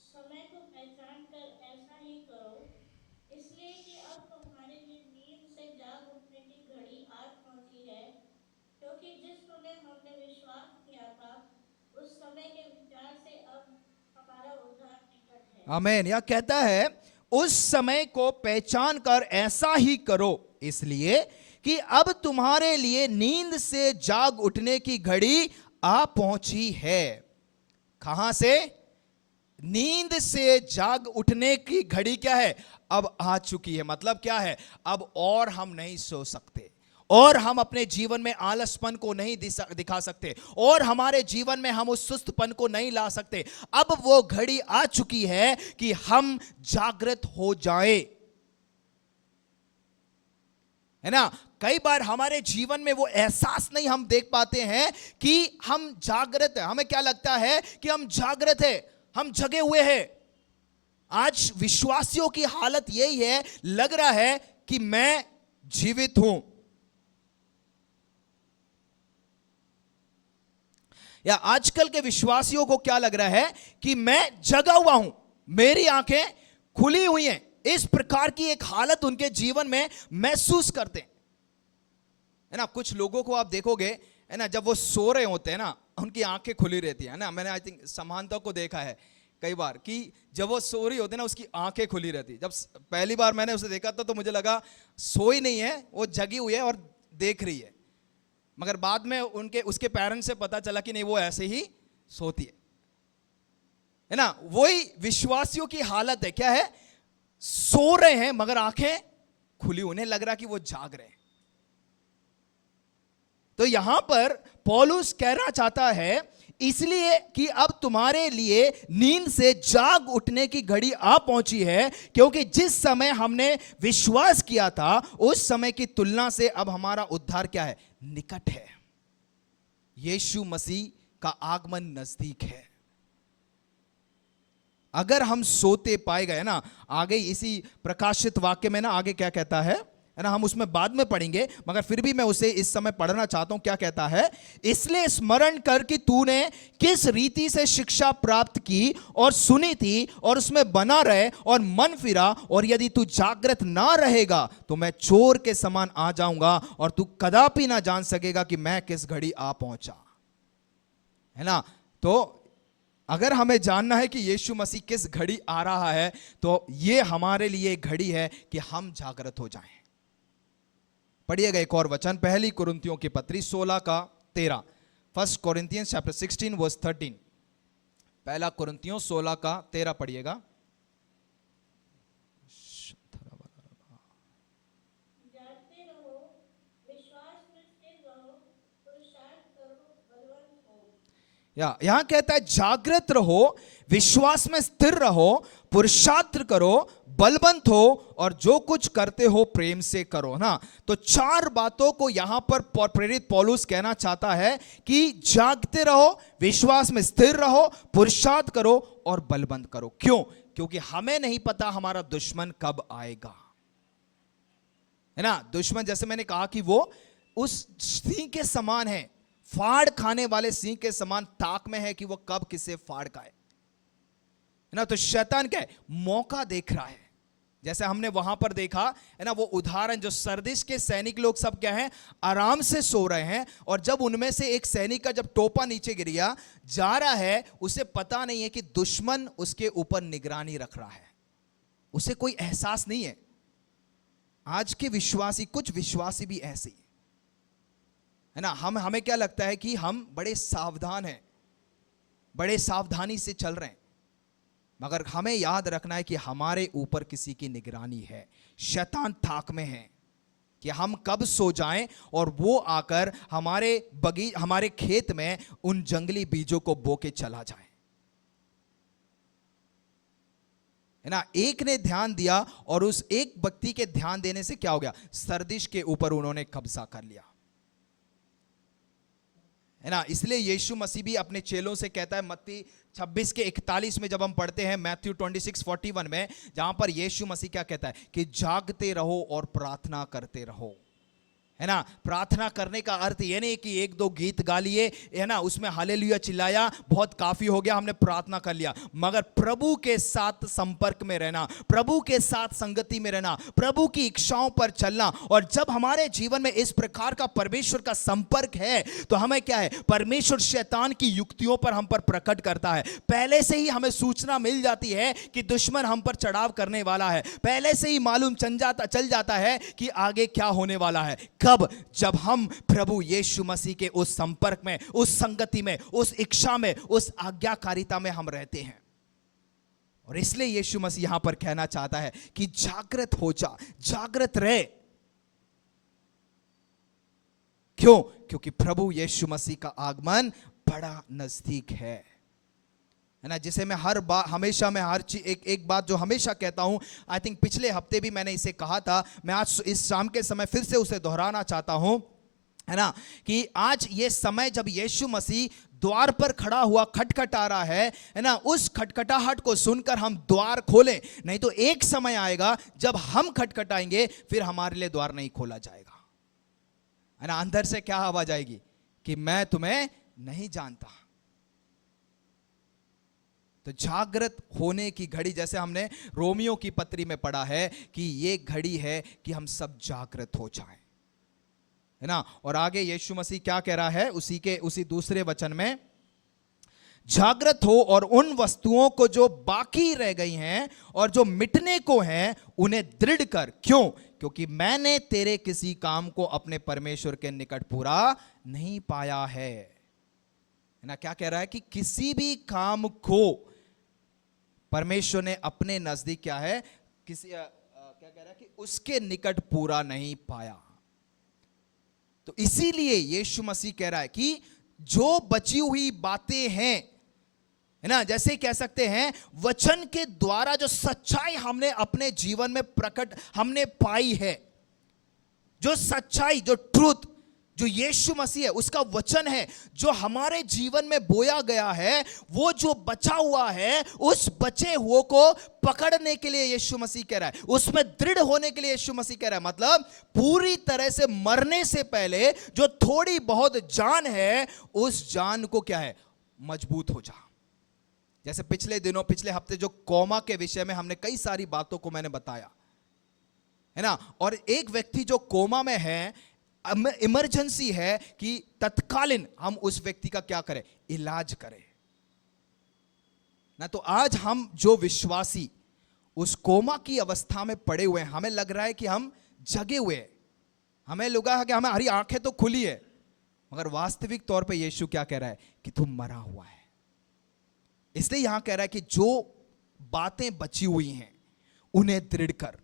समय को पहचान कर ऐसा ही करो, इसलिए कि अब तुम्हारे लिए नींद से जाग उठने की घड़ी आ पहुंची है, क्योंकि जिस समय हमने विश्वास किया था उस समय के विचार से अब हमारा उद्धार निकट है। आमीन। या कहता है उस समय को पहचान कर ऐसा ही करो, इसलिए कि अब तुम्हारे लिए नींद से जाग उठने की घड़ी आ पहुंची है। कहां से? नींद से जाग उठने की घड़ी क्या है? अब आ चुकी है। मतलब क्या है? अब और हम नहीं सो सकते, और हम अपने जीवन में आलसपन को नहीं दिखा सकते, और हमारे जीवन में हम उस सुस्तपन को नहीं ला सकते। अब वो घड़ी आ चुकी है कि हम जागृत हो जाएं, है ना। कई बार हमारे जीवन में वो एहसास नहीं हम देख पाते हैं कि हम जागृत हैं। हमें क्या लगता है कि हम जागृत हैं, हम जगे हुए हैं। आज विश्वासियों की हालत यही है, लग रहा है कि मैं जीवित हूं, या आजकल के विश्वासियों को क्या लग रहा है कि मैं जगा हुआ हूं, मेरी आंखें खुली हुई हैं। इस प्रकार की एक हालत उनके जीवन में महसूस करते हैं, है ना। कुछ लोगों को आप देखोगे, है ना, जब वो सो रहे होते हैं ना, उनकी आंखें खुली रहती है ना। मैंने आई थिंक समानता को देखा है कई बार कि जब वो सो रही होती है ना, उसकी आंखें खुली रहती। जब पहली बार मैंने उसे देखा था तो मुझे लगा सोई नहीं है, वो जगी हुई है और देख रही है। मगर बाद में उसके पेरेंट्स से पता चला कि नहीं, वो ऐसे ही सोती है ना। वही विश्वासियों की हालत है। क्या है? सो रहे हैं मगर आंखें खुली, उन्हें लग रहा कि वो जाग रहे हैं। तो यहां पर पौलुस कहना चाहता है, इसलिए कि अब तुम्हारे लिए नींद से जाग उठने की घड़ी आ पहुंची है, क्योंकि जिस समय हमने विश्वास किया था उस समय की तुलना से अब हमारा उद्धार क्या है? निकट है। यीशु मसीह का आगमन नजदीक है। अगर हम सोते पाए गए ना, आगे इसी प्रकाशित वाक्य में ना आगे क्या कहता है ना, हम उसमें बाद में पढ़ेंगे, मगर फिर भी मैं उसे इस समय पढ़ना चाहता हूं। क्या कहता है? इसलिए स्मरण कर कि तूने किस रीति से शिक्षा प्राप्त की और सुनी थी, और उसमें बना रहे और मन फिरा, और यदि तू जागृत ना रहेगा तो मैं चोर के समान आ जाऊंगा और तू कदापि ना जान सकेगा कि मैं किस घड़ी आ पहुंचा, है ना। तो अगर हमें जानना है कि यीशु मसीह किस घड़ी आ रहा है, तो ये हमारे लिए घड़ी है कि हम जागृत हो जाएं। पढ़िएगा एक और वचन, पहली कुरिन्थियों की पत्री 16 का 13। First Corinthians chapter 16 verse 13। पहला कुरिन्थियों 16 का 13 पढ़िएगा। जागते रहो, विश्वास में स्थिर रहो, पुरुषार्थ करो, बलवंत हो। यहां कहता है जागृत रहो, विश्वास में स्थिर रहो, पुरुषार्थ करो, बलवंत हो, और जो कुछ करते हो प्रेम से करो ना। तो चार बातों को यहां पर प्रेरित पौलुस कहना चाहता है कि जागते रहो, विश्वास में स्थिर रहो, पुरुषार्थ करो और बलवंत करो। क्यों? क्योंकि हमें नहीं पता हमारा दुश्मन कब आएगा, है ना। दुश्मन, जैसे मैंने कहा कि वो उस सिंह के समान है, फाड़ खाने वाले सिंह के समान ताक में है कि वो कब किसे फाड़ खाए, है ना। तो शैतान क्या है? मौका देख रहा है। जैसे हमने वहां पर देखा, है ना, वो उदाहरण जो सरदिस के सैनिक लोग सब क्या हैं? आराम से सो रहे हैं, और जब उनमें से एक सैनिक का जब टोपा नीचे गिरा जा रहा है, उसे पता नहीं है कि दुश्मन उसके ऊपर निगरानी रख रहा है, उसे कोई एहसास नहीं है। आज के विश्वासी, कुछ विश्वासी भी ऐसे ही है ना। हमें क्या लगता है कि हम बड़े सावधान हैं, बड़े सावधानी से चल रहे हैं, मगर हमें याद रखना है कि हमारे ऊपर किसी की निगरानी है। शैतान ताक में है कि हम कब सो जाएं और वो आकर हमारे खेत में उन जंगली बीजों को बो के चला जाए, है ना। एक ने ध्यान दिया और उस एक व्यक्ति के ध्यान देने से क्या हो गया? सरदिश के ऊपर उन्होंने कब्जा कर लिया, है ना। इसलिए यीशु मसीह भी अपने चेलों से कहता है, मत्ती 26 के 41 में जब हम पढ़ते हैं, मैथ्यू 26:41 में, जहां पर यीशु मसीह क्या कहता है कि जागते रहो और प्रार्थना करते रहो, है ना। प्रार्थना करने का अर्थ ये नहीं कि एक दो गीत गा लिए, है ना, उसमें हालेलुया चिल्लाया, बहुत काफी हो गया, हमने प्रार्थना कर लिया। मगर प्रभु के साथ संपर्क में रहना, प्रभु के साथ संगति में रहना, प्रभु की इच्छाओं पर चलना। और जब हमारे जीवन में इस प्रकार का परमेश्वर का संपर्क है तो हमें क्या है, परमेश्वर शैतान की युक्तियों पर हम पर प्रकट करता है। पहले से ही हमें सूचना मिल जाती है कि दुश्मन हम पर चढ़ाव करने वाला है, पहले से ही मालूम चल जाता है कि आगे क्या होने वाला है। कब? जब हम प्रभु यीशु मसीह के उस संपर्क में, उस संगति में, उस इच्छा में, उस आज्ञाकारिता में हम रहते हैं। और इसलिए यीशु मसीह यहां पर कहना चाहता है कि जागृत हो जा, जागृत रहे। क्यों? क्योंकि प्रभु यीशु मसीह का आगमन बड़ा नजदीक है ना। जिसे मैं हर बार, हमेशा मैं हर चीज, एक बात जो हमेशा कहता हूं, आई थिंक पिछले हफ्ते भी मैंने इसे कहा था, मैं आज इस शाम के समय फिर से उसे दोहराना चाहता हूं, है ना, कि आज ये समय जब यीशु मसीह द्वार पर खड़ा हुआ खटखटा रहा है ना, उस खटखटाहट को सुनकर हम द्वार खोलें। नहीं तो एक समय आएगा जब हम खटखटाएंगे, फिर हमारे लिए द्वार नहीं खोला जाएगा, है ना। अंदर से क्या आवाज आएगी कि मैं तुम्हें नहीं जानता। तो जागृत होने की घड़ी, जैसे हमने रोमियो की पत्री में पढ़ा है कि ये घड़ी है कि हम सब जागृत हो जाएं, है ना। और आगे यीशु मसीह क्या कह रहा है उसी दूसरे वचन में, जागृत हो और उन वस्तुओं को जो बाकी रह गई हैं और जो मिटने को हैं उन्हें दृढ़ कर। क्यों? क्योंकि मैंने तेरे किसी काम को अपने परमेश्वर के निकट पूरा नहीं पाया है ना। क्या कह रहा है कि किसी भी काम को परमेश्वर ने अपने नजदीक क्या है, क्या कह रहा है कि उसके निकट पूरा नहीं पाया। तो इसीलिए यीशु मसीह कह रहा है कि जो बची हुई बातें हैं, है ना, जैसे कह सकते हैं वचन के द्वारा जो सच्चाई हमने अपने जीवन में प्रकट हमने पाई है, जो सच्चाई, जो ट्रूथ, जो यीशु मसीह है, उसका वचन है जो हमारे जीवन में बोया गया है, वो जो बचा हुआ है, उस बचे हुए को पकड़ने के लिए यीशु मसीह कह रहा है, उसमें दृढ़ होने के लिए यीशु मसीह कह रहा है। मतलब पूरी तरह से मरने से पहले जो थोड़ी बहुत जान है, उस जान को क्या है, मजबूत हो जा। जैसे पिछले हफ्ते जो कोमा के विषय में हमने कई सारी बातों को मैंने बताया, है ना। और एक व्यक्ति जो कोमा में है, इमरजेंसी है कि तत्कालीन हम उस व्यक्ति का क्या करें, इलाज करें ना। तो आज हम जो विश्वासी उस कोमा की अवस्था में पड़े हुए हैं, हमें लग रहा है कि हम जगे हुए हैं, हमें लगा है कि हमारी आंखें तो खुली है, मगर वास्तविक तौर पे यीशु क्या कह रहा है कि तुम मरा हुआ है। इसलिए यहां कह रहा है कि जो बातें बची हुई हैं उन्हें दृढ़ कर।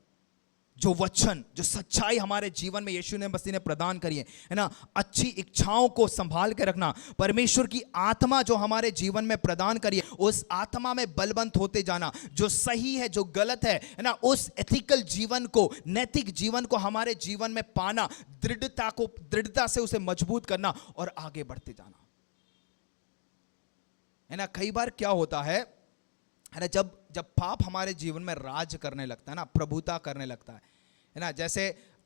जो वचन, जो सच्चाई हमारे जीवन में यीशु ने मसीह ने प्रदान करी है ना, अच्छी इच्छाओं को संभाल के रखना, परमेश्वर की आत्मा जो हमारे जीवन में प्रदान करी है, उस आत्मा में बलवंत होते जाना, जो सही है जो गलत है ना, उस एथिकल जीवन को, नैतिक जीवन को हमारे जीवन में पाना, दृढ़ता से उसे मजबूत करना और आगे बढ़ते जाना, है ना। कई बार क्या होता है ना, जब पाप हमारे जीवन में राज करने लगता है ना, प्रभुता करने लगता है ना। जैसे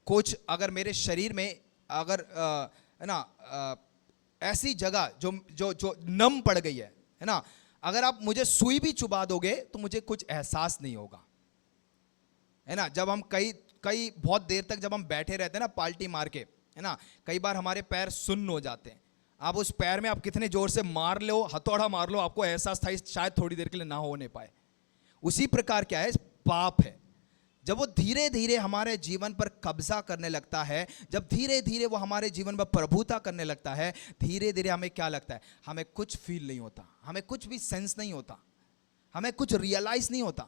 कुछ अगर मेरे शरीर में अगर है ना ऐसी जगह जो नम पड़ गई है ना, अगर आप मुझे सुई भी चुबा दोगे तो मुझे कुछ एहसास नहीं होगा, है ना। जब हम कई बहुत देर तक जब हम बैठे रहते हैं ना पाल्टी मार के, है ना, कई बार हमारे पैर सुन्न हो जाते हैं। आप उस पैर में आप कितने जोर से मार लो, हथौड़ा मार लो, आपको एहसास था शायद थोड़ी देर के लिए ना होने पाए। उसी प्रकार क्या है, पाप है। जब वो धीरे धीरे हमारे जीवन पर कब्जा करने लगता है, जब धीरे धीरे वो हमारे जीवन पर प्रभुता करने लगता है, धीरे धीरे हमें क्या लगता है, हमें कुछ फील नहीं होता, हमें कुछ भी सेंस नहीं होता, हमें कुछ रियलाइज नहीं होता,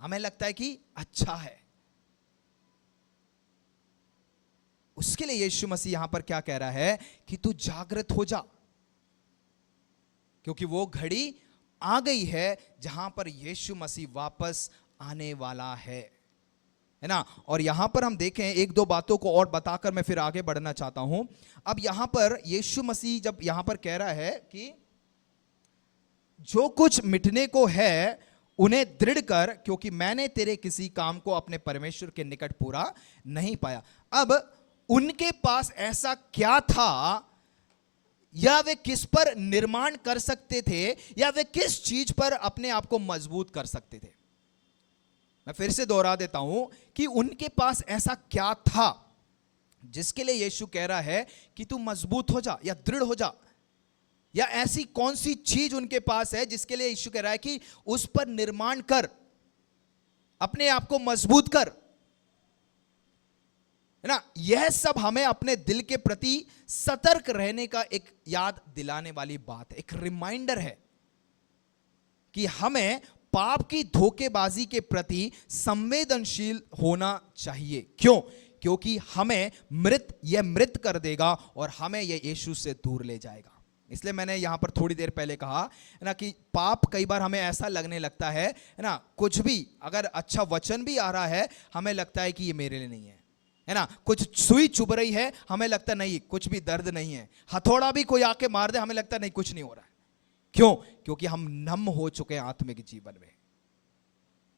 हमें लगता है कि अच्छा है। उसके लिए यीशु मसीह यहां पर क्या कह रहा है कि तू जागृत हो जा, क्योंकि वो घड़ी आ गई है जहां पर यीशु मसीह वापस आने वाला है ना। और यहां पर हम देखें एक दो बातों को और बताकर मैं फिर आगे बढ़ना चाहता हूं। अब यहां पर यीशु मसीह जब यहां पर कह रहा है कि जो कुछ मिटने को है उन्हें दृढ़ कर, क्योंकि मैंने तेरे किसी काम को अपने परमेश्वर के निकट पूरा नहीं पाया। अब उनके पास ऐसा क्या था, या वे किस पर निर्माण कर सकते थे, या वे किस चीज पर अपने आप को मजबूत कर सकते थे? मैं फिर से दोहरा देता हूं कि उनके पास ऐसा क्या था जिसके लिए यीशु कह रहा है कि तू मजबूत हो जा या दृढ़ हो जा, या ऐसी कौन सी चीज उनके पास है जिसके लिए यीशु कह रहा है कि उस पर निर्माण कर, अपने आप को मजबूत कर, है ना? यह सब हमें अपने दिल के प्रति सतर्क रहने का एक याद दिलाने वाली बात है, एक रिमाइंडर है कि हमें पाप की धोखेबाजी के प्रति संवेदनशील होना चाहिए। क्यों? क्योंकि हमें यह मृत कर देगा और हमें यह यीशु से दूर ले जाएगा। इसलिए मैंने यहां पर थोड़ी देर पहले कहा है ना कि पाप कई बार हमें ऐसा लगने लगता है ना, कुछ भी अगर अच्छा वचन भी आ रहा है हमें लगता है कि ये मेरे लिए नहीं है ना? कुछ सुई चुभ रही है, हमें लगता नहीं, कुछ भी दर्द नहीं है। हथौड़ा भी कोई आके मार दे, हमें लगता नहीं, कुछ नहीं हो रहा है। क्यों? क्योंकि हम नम हो चुके हैं आत्मिक जीवन में,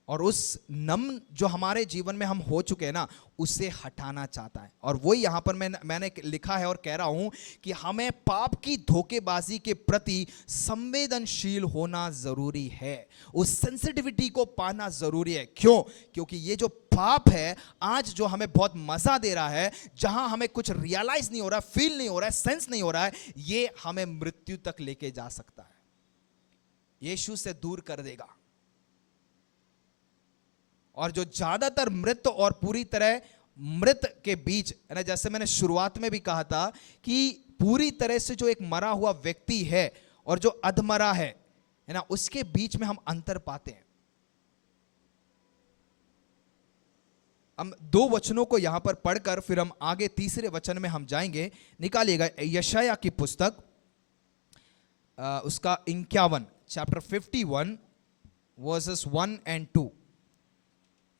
और उस नम जो हमारे जीवन में हम हो चुके हैं ना, उसे हटाना चाहता है। और वही यहां पर मैंने लिखा है और कह रहा हूं कि हमें पाप की धोखेबाजी के प्रति संवेदनशील होना जरूरी है, उस सेंसिटिविटी को पाना जरूरी है। क्यों? क्योंकि ये जो पाप है आज जो हमें बहुत मजा दे रहा है, जहां हमें कुछ रियलाइज नहीं हो रहा, फील नहीं हो रहा है, सेंस नहीं हो रहा है, ये हमें मृत्यु तक लेके जा सकता है, यीशु से दूर कर देगा। और जो ज्यादातर मृत और पूरी तरह मृत के बीच है ना, जैसे मैंने शुरुआत में भी कहा था कि पूरी तरह से जो एक मरा हुआ व्यक्ति है और जो अधमरा है ना, उसके बीच में हम अंतर पाते हैं। हम दो वचनों को यहां पर पढ़कर फिर हम आगे तीसरे वचन में हम जाएंगे। निकालिएगा यशायाह की पुस्तक उसका 51 चैप्टर 51 वर्सेस 1 और 2।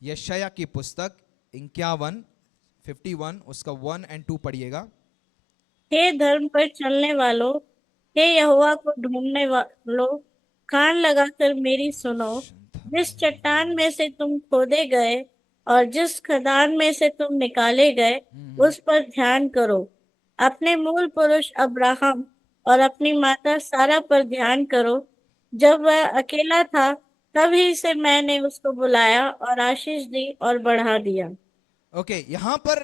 यशायाह की पुस्तक 51 उसका 1 और 2 पढ़िएगा। हे धर्म पर चलने वालों, हे यहोवा को ढूंढने वालों, कान लगाकर मेरी सुनो। जिस चट्टान में से तुम खोदे गए और जिस खदान में से तुम निकाले गए, उस पर ध्यान करो। अपने मूल पुरुष अब्राहम और अपनी माता सारा पर ध्यान करो। जब वह अकेला था तभी से मैंने उसको बुलाया और आशीष दी और बढ़ा दिया। ओके, यहां पर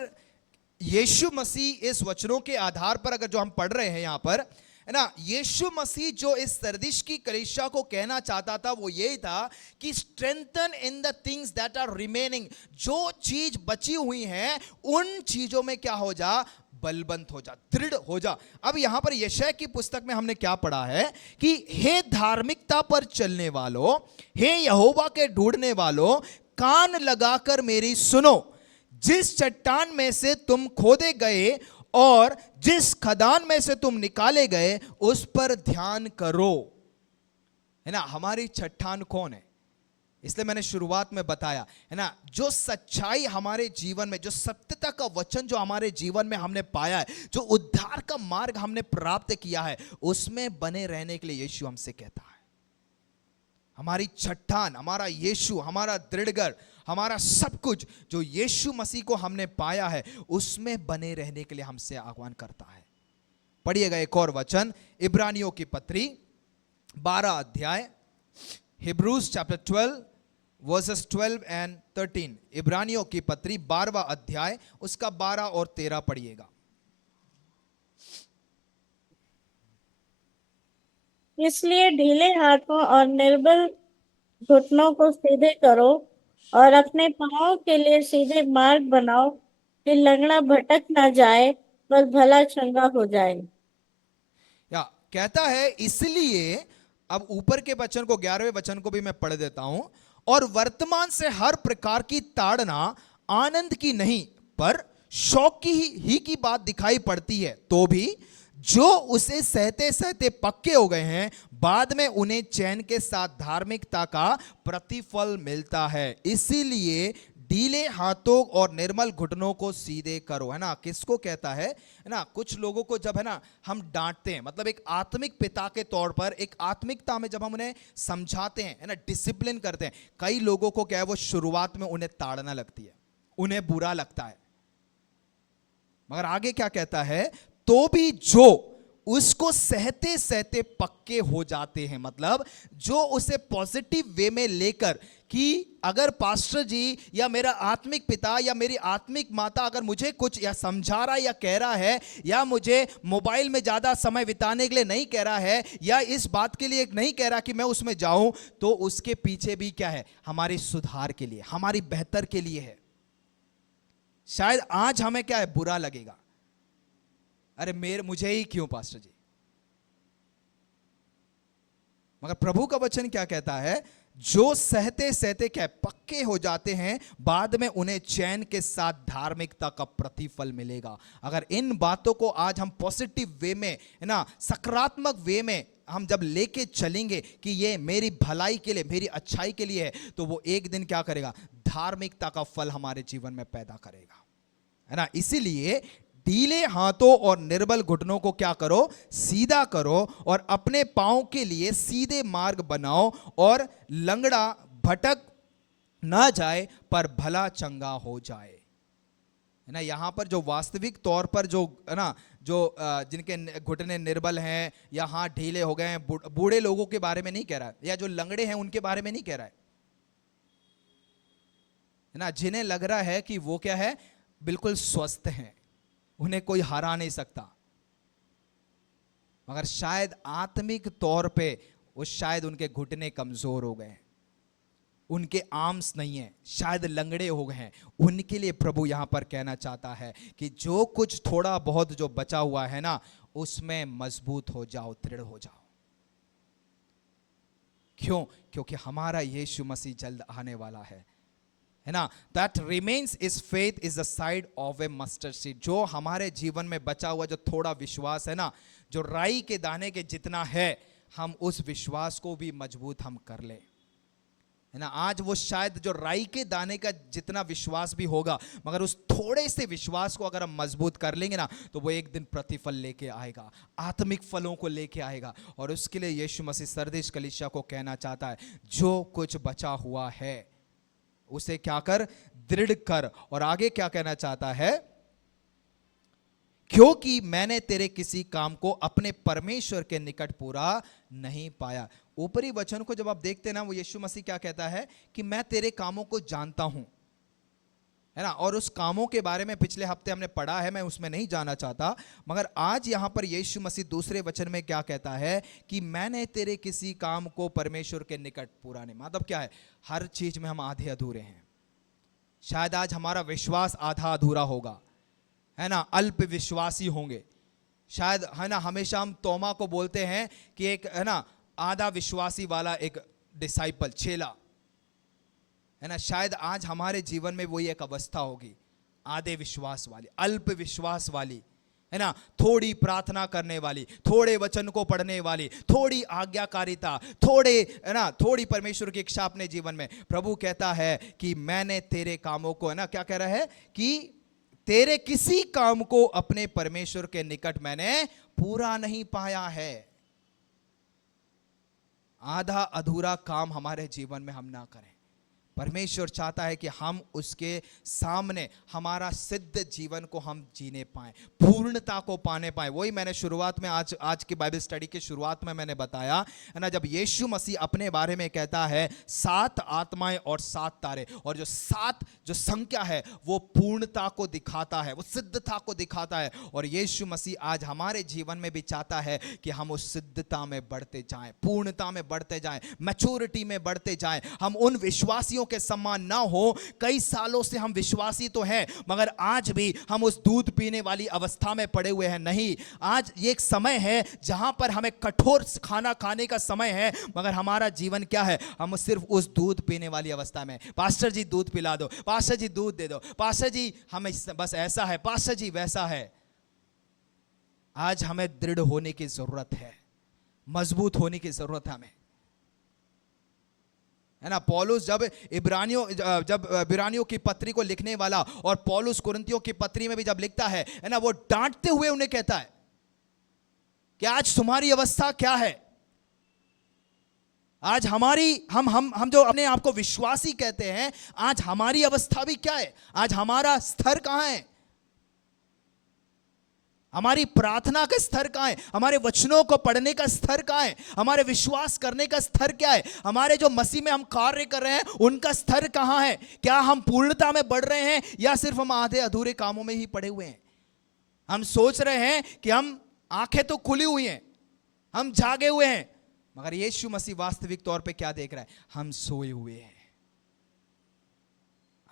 यीशु मसीह इस वचनों के आधार पर अगर जो हम पढ़ रहे हैं यहां पर है ना, यीशु मसीह जो इस सरदिश की कलीसिया को कहना चाहता था वो यही था कि strengthen in the things that are remaining, जो चीज बची हुई है उन चीजों में क्या हो जा, बलवंत हो जा, दृढ़ हो जा। अब यहां पर यशायाह की पुस्तक में हमने क्या पढ़ा है कि हे धार्मिकता पर चलने वालों, हे यहोवा के ढूंढने वालों, कान लगाकर मेरी सुनो। जिस चट्टान में से तुम खोदे गए और जिस खदान में से तुम निकाले गए, उस पर ध्यान करो। है ना, हमारी चट्टान कौन है? इसलिए मैंने शुरुआत में बताया है ना, जो सच्चाई हमारे जीवन में, जो सत्यता का वचन जो हमारे जीवन में हमने पाया है, जो उद्धार का मार्ग हमने प्राप्त किया है, उसमें बने रहने के लिए यीशु हमसे कहता है। हमारी चट्टान, हमारा यीशु, हमारा दृढ़गर, हमारा सब कुछ जो यीशु मसीह को हमने पाया है, उसमें बने रहने के लिए हमसे आह्वान करता है। पढ़िएगा एक और वचन, इब्रानियों की पत्री 12 अध्याय, हिब्रूज चैप्टर 12 वर्सेस 12 एंड 13। इब्रानियों की पत्री 12वां अध्याय उसका 12 और 13 पढ़िएगा। इसलिए ढीले हाथों और निर्बल घुटनों को सीधे करो और अपने पांवों के लिए सीधे मार्ग बनाओ, कि लंगड़ा भटक ना जाए पर भला चंगा हो जाए। या कहता है इसलिए, अब ऊपर के वचन को 11वें वचन को भी मैं पढ़ देता हूं, और वर्तमान से हर प्रकार की ताड़ना आनंद की नहीं पर शौक की बात दिखाई पड़ती है, तो भी जो उसे सहते सहते पक्के हो गए हैं, बाद में उन्हें चैन के साथ धार्मिकता का प्रतिफल मिलता है। इसीलिए ढीले हाथों और निर्मल घुटनों को सीधे करो, है ना। किसको कहता है ना। कुछ लोगों को जब है ना हम डांटते हैं, मतलब एक आत्मिक पिता के तौर पर, एक आत्मिकता में जब हम उन्हें समझाते हैं, है ना, डिसिप्लिन करते हैं, कई लोगों को क्या है, वो शुरुआत में उन्हें ताड़ना लगती है, उन्हें बुरा लगता है। मगर आगे क्या कहता है, तो भी जो उसको सहते सहते पक्के हो जाते हैं, मतलब जो उसे पॉजिटिव वे में लेकर, कि अगर पास्टर जी या मेरा आत्मिक पिता या मेरी आत्मिक माता अगर मुझे कुछ या समझा रहा या कह रहा है, या मुझे मोबाइल में ज्यादा समय बिताने के लिए नहीं कह रहा है, या इस बात के लिए नहीं कह रहा कि मैं उसमें जाऊं, तो उसके पीछे भी क्या है, हमारे सुधार के लिए, हमारी बेहतर के लिए है। शायद आज हमें क्या है, बुरा लगेगा, अरे मुझे ही क्यों पास्टर जी। मगर प्रभु का वचन क्या कहता है, जो सहते सहते क्या पक्के हो जाते हैं, बाद में उन्हें चैन के साथ धार्मिकता का प्रतिफल मिलेगा। अगर इन बातों को आज हम पॉजिटिव वे में, है ना, सकारात्मक वे में हम जब लेके चलेंगे कि ये मेरी भलाई के लिए, मेरी अच्छाई के लिए है, तो वो एक दिन क्या करेगा, धार्मिकता का फल हमारे जीवन में पैदा करेगा, है ना। इसीलिए ढीले हाथों और निर्बल घुटनों को क्या करो, सीधा करो, और अपने पांव के लिए सीधे मार्ग बनाओ, और लंगड़ा भटक ना जाए पर भला चंगा हो जाए, है ना। यहां पर जो वास्तविक तौर पर जो, है ना, जो जिनके घुटने निर्बल हैं या हाथ ढीले हो गए हैं, बूढ़े लोगों के बारे में नहीं कह रहा है, या जो लंगड़े हैं उनके बारे में नहीं कह रहा है ना। जिन्हें लग रहा है कि वो क्या है, बिल्कुल स्वस्थ हैं, उन्हें कोई हरा नहीं सकता, मगर शायद आत्मिक तौर पे वो, शायद उनके घुटने कमजोर हो गए, उनके आर्म्स नहीं है, शायद लंगड़े हो गए हैं। उनके लिए प्रभु यहां पर कहना चाहता है कि जो कुछ थोड़ा बहुत जो बचा हुआ है ना, उसमें मजबूत हो जाओ, दृढ़ हो जाओ। क्यों? क्योंकि हमारा यीशु मसीह जल्द आने वाला है ना। That remains is faith is the side of A mustard seed. जो हमारे जीवन में बचा हुआ जो थोड़ा विश्वास है ना, जो राई के दाने के जितना है, हम उस विश्वास को भी मजबूत हम कर ले, है ना। आज वो शायद जो राई के दाने का जितना विश्वास भी होगा, मगर उस थोड़े से विश्वास को अगर हम मजबूत कर लेंगे ना, तो वो एक दिन प्रतिफल लेके आएगा, आत्मिक फलों को लेके आएगा। और उसके लिए यीशु मसीह सरदेश कलीसिया को कहना चाहता है, जो कुछ बचा हुआ है उसे क्या कर, दृढ़ कर। और आगे क्या कहना चाहता है, क्योंकि मैंने तेरे किसी काम को अपने परमेश्वर के निकट पूरा नहीं पाया। ऊपरी वचन को जब आप देखते हैं ना, वो यीशु मसीह क्या कहता है कि मैं तेरे कामों को जानता हूं, है ना। और उस कामों के बारे में पिछले हफ्ते हमने पढ़ा है, मैं उसमें नहीं जाना चाहता, मगर आज यहां पर यीशु मसीह दूसरे वचन में क्या कहता है कि मैंने तेरे किसी काम को परमेश्वर के निकट पूरा नहीं। मतलब क्या है, हर चीज में हम आधे अधूरे हैं। शायद आज हमारा विश्वास आधा अधूरा होगा, है ना, अल्प विश्वासी होंगे शायद, है ना। हमेशा हम तोमा को बोलते हैं कि एक, है ना, आधा विश्वासी वाला एक डिसाइपल, चेला, है ना। शायद आज हमारे जीवन में वही एक अवस्था होगी, आधे विश्वास वाली, अल्प विश्वास वाली, है ना, थोड़ी प्रार्थना करने वाली, थोड़े वचन को पढ़ने वाली, थोड़ी आज्ञाकारिता, थोड़े, है ना, थोड़ी परमेश्वर की इच्छा अपने जीवन में। प्रभु कहता है कि मैंने तेरे कामों को, है ना, क्या कह रहा है कि तेरे किसी काम को अपने परमेश्वर के निकट मैंने पूरा नहीं पाया है। आधा अधूरा काम हमारे जीवन में हम ना करें। परमेश्वर चाहता है कि हम उसके सामने हमारा सिद्ध जीवन को हम जीने पाएं, पूर्णता को पाने पाएं। वही मैंने शुरुआत में, आज की बाइबल स्टडी के शुरुआत में मैंने बताया, है ना, जब यीशु मसीह अपने बारे में कहता है 7 आत्माएं और 7 तारे, और जो 7 जो संख्या है वो पूर्णता को दिखाता है, वो सिद्धता को दिखाता है। और यीशु मसीह आज हमारे जीवन में भी चाहता है कि हम उस सिद्धता में बढ़ते जाएं, पूर्णता में बढ़ते जाएं, मैच्योरिटी में बढ़ते जाएं। हम उन विश्वासियों के समान ना हो, कई सालों से हम विश्वासी तो हैं, मगर आज भी हम उस दूध पीने वाली अवस्था में पड़े हुए हैं। नहीं, आज ये एक समय है जहां पर हमें कठोर खाना खाने का समय है, मगर हमारा जीवन क्या है, हम सिर्फ उस दूध पीने वाली अवस्था में। पास्टर जी दूध पिला दो, पास्टर जी दूध दे दो, पास्टर जी हमें बस ऐसा है, पास्टर जी वैसा है। आज हमें दृढ़ होने की जरूरत है, मजबूत होने की जरूरत है हमें, है ना। पौलुस जब इब्रानियों की पत्री को लिखने वाला, और पौलुस कुरिन्थियों की पत्री में भी जब लिखता है ना, वो डांटते हुए उन्हें कहता है कि आज तुम्हारी अवस्था क्या है। आज हमारी हम जो अपने आप को विश्वासी कहते हैं, आज हमारी अवस्था भी क्या है, आज हमारा स्तर कहां है, हमारी प्रार्थना का स्तर कहां है, हमारे वचनों को पढ़ने का स्तर कहां है, हमारे विश्वास करने का स्तर क्या है, हमारे जो मसीह में हम कार्य कर रहे हैं उनका स्तर कहां है। क्या हम पूर्णता में बढ़ रहे हैं या सिर्फ हम आधे अधूरे कामों में ही पड़े हुए हैं। हम सोच रहे हैं कि हम आंखें तो खुली हुई हैं, हम जागे हुए हैं, मगर यीशु मसीह वास्तविक तौर पे क्या देख रहा है, हम सोए हुए हैं।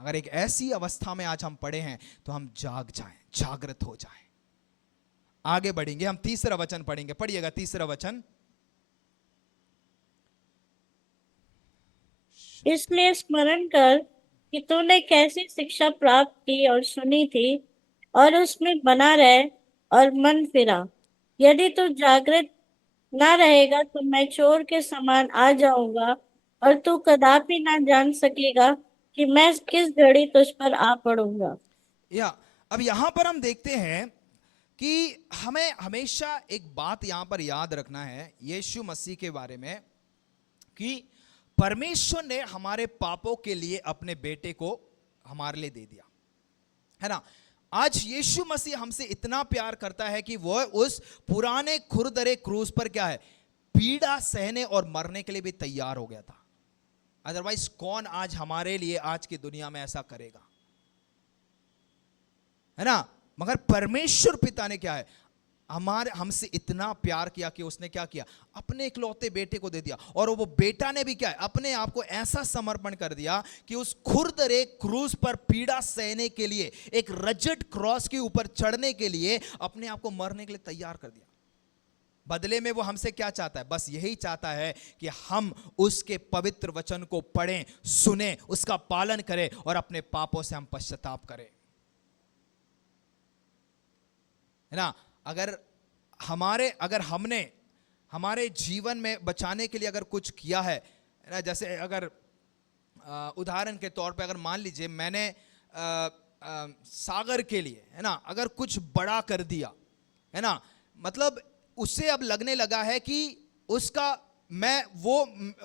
अगर एक ऐसी अवस्था में आज हम पड़े हैं तो हम जाग जाएं, जागृत हो जाएं। आगे बढ़ेंगे, हम तीसरा वचन पढ़ेंगे। पढ़िएगा तीसरा वचन। इसलिए स्मरण कर कि तूने कैसी शिक्षा प्राप्त की और सुनी थी, और उसमें बना रहे और मन फिरा। यदि तू जागृत ना रहेगा तो मैं चोर के समान आ जाऊंगा, और तू कदापि ना जान सकेगा कि मैं किस घड़ी तुझ पर आ पड़ूंगा। अब यहां पर हम देखते हैं कि हमें हमेशा एक बात यहां पर याद रखना है यीशु मसीह के बारे में, कि परमेश्वर ने हमारे पापों के लिए अपने बेटे को हमारे लिए दे दिया, है ना। आज यीशु मसीह हमसे इतना प्यार करता है कि वह उस पुराने खुरदरे क्रूस पर क्या है, पीड़ा सहने और मरने के लिए भी तैयार हो गया था। अदरवाइज कौन आज हमारे लिए आज की दुनिया में ऐसा करेगा, है ना। मगर परमेश्वर पिता ने क्या है, हमसे इतना प्यार किया कि उसने क्या किया, अपने इकलौते बेटे को दे दिया। और वो बेटा ने भी क्या है, अपने आप को ऐसा समर्पण कर दिया कि उस खुरदरे क्रूस पर पीड़ा सहने के लिए, एक रजट क्रॉस के ऊपर चढ़ने के लिए अपने आप को मरने के लिए तैयार कर दिया। बदले में वो हमसे क्या चाहता है, बस यही चाहता है कि हम उसके पवित्र वचन को पढ़ें, सुने, उसका पालन करें और अपने पापों से हम पश्चाताप करें, है ना। अगर हमने हमारे जीवन में बचाने के लिए अगर कुछ किया है ना, जैसे अगर उदाहरण के तौर पे अगर मान लीजिए मैंने सागर के लिए, है ना, अगर कुछ बड़ा कर दिया, है ना, मतलब उससे अब लगने लगा है कि उसका मैं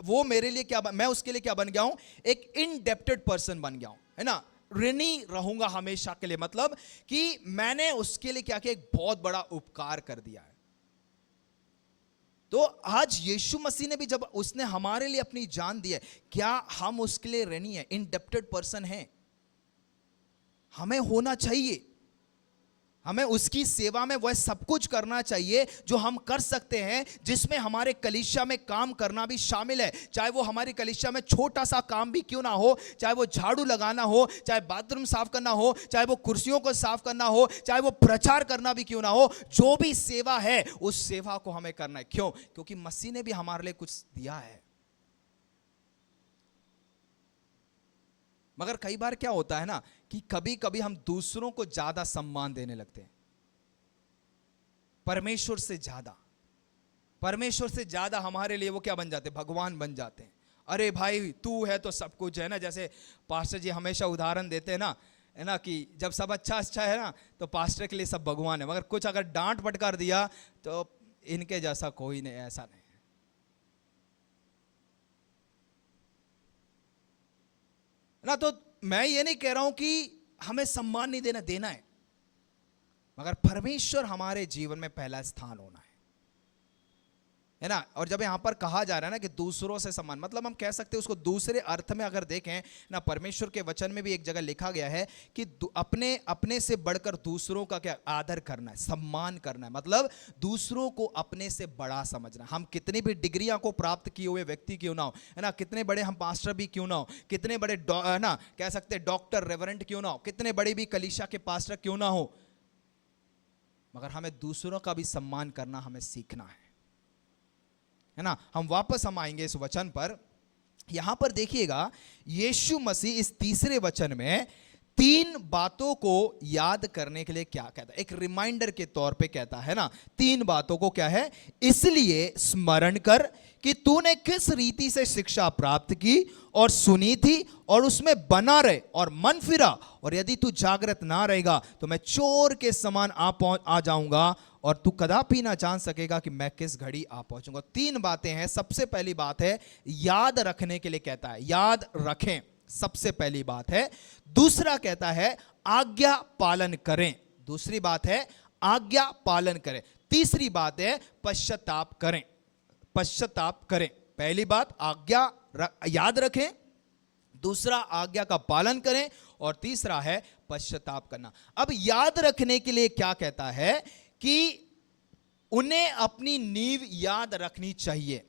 वो मेरे लिए क्या, मैं उसके लिए क्या बन गया हूं, एक इनडेप्टेड पर्सन बन गया हूं, है ना, ऋणी रहूंगा हमेशा के लिए। मतलब कि मैंने उसके लिए क्या किया, एक बहुत बड़ा उपकार कर दिया है। तो आज यीशु मसीह ने भी जब उसने हमारे लिए अपनी जान दी है, क्या हम उसके लिए ऋणी है, इनडेप्टेड पर्सन है। हमें होना चाहिए, हमें उसकी सेवा में वह सब कुछ करना चाहिए जो हम कर सकते हैं, जिसमें हमारे कलीसिया में काम करना भी शामिल है। चाहे वो हमारी कलीसिया में छोटा सा काम भी क्यों ना हो, चाहे वो झाड़ू लगाना हो, चाहे बाथरूम साफ करना हो, चाहे वो कुर्सियों को साफ करना हो, चाहे वो प्रचार करना भी क्यों ना हो, जो भी सेवा है उस सेवा को हमें करना है। क्यों? क्योंकि मसीह ने भी हमारे लिए कुछ दिया है। मगर कई बार क्या होता है ना, कि कभी कभी हम दूसरों को ज्यादा सम्मान देने लगते हैं, परमेश्वर से ज्यादा हमारे लिए वो क्या बन जाते हैं, भगवान बन जाते हैं। अरे भाई तू है तो सब कुछ है ना। जैसे पास्टर जी हमेशा उदाहरण देते हैं ना, है ना, कि जब सब अच्छा है ना तो पास्टर के लिए सब भगवान है, मगर कुछ अगर डांट फटकार दिया तो इनके जैसा कोई नहीं, ऐसा नहीं ना। तो मैं ये नहीं कह रहा हूं कि हमें सम्मान नहीं देना है, मगर परमेश्वर हमारे जीवन में पहला स्थान होना है ना। और जब यहां पर कहा जा रहा है ना कि दूसरों से सम्मान, मतलब हम कह सकते हैं उसको दूसरे अर्थ में अगर देखें ना, परमेश्वर के वचन में भी एक जगह लिखा गया है कि अपने से बढ़कर दूसरों का क्या आदर करना है, सम्मान करना है। मतलब दूसरों को अपने से बड़ा समझना। हम कितनी भी डिग्रियां को प्राप्त किए हुए व्यक्ति क्यों ना हो, है ना, कितने बड़े हम पास्टर भी क्यों ना हो, कितने बड़े है ना कह सकते हैं डॉक्टर रेवरेंट क्यों ना हो, कितने बड़े भी कलीसिया के पास्टर क्यों ना हो, मगर हमें दूसरों का भी सम्मान करना हमें सीखना है ना। हम आएंगे इस वचन पर। यहां पर देखिएगा यीशु मसीह इस तीसरे वचन में 3 बातों को याद करने के लिए क्या कहता है, एक रिमाइंडर के तौर पे कहता है ना। 3 बातों को क्या है, इसलिए स्मरण कर कि तूने किस रीति से शिक्षा प्राप्त की और सुनी थी और उसमें बना रहे और मन फिरा, और यदि तू जागृत ना रहेगा तो मैं चोर के समान आ जाऊंगा और तू कदापि ना जान सकेगा कि मैं किस घड़ी आ पहुंचूंगा। 3 बातें हैं। सबसे पहली बात है याद रखने के लिए कहता है, याद रखें, सबसे पहली बात है। दूसरा कहता है आज्ञा पालन करें, दूसरी बात है आज्ञा पालन करें। तीसरी बात है पश्चाताप करें, पश्चाताप करें। पहली बात आज्ञा याद रखें, दूसरा आज्ञा का पालन करें, और तीसरा है पश्चाताप करना। अब याद रखने के लिए क्या कहता है कि उन्हें अपनी नींव याद रखनी चाहिए,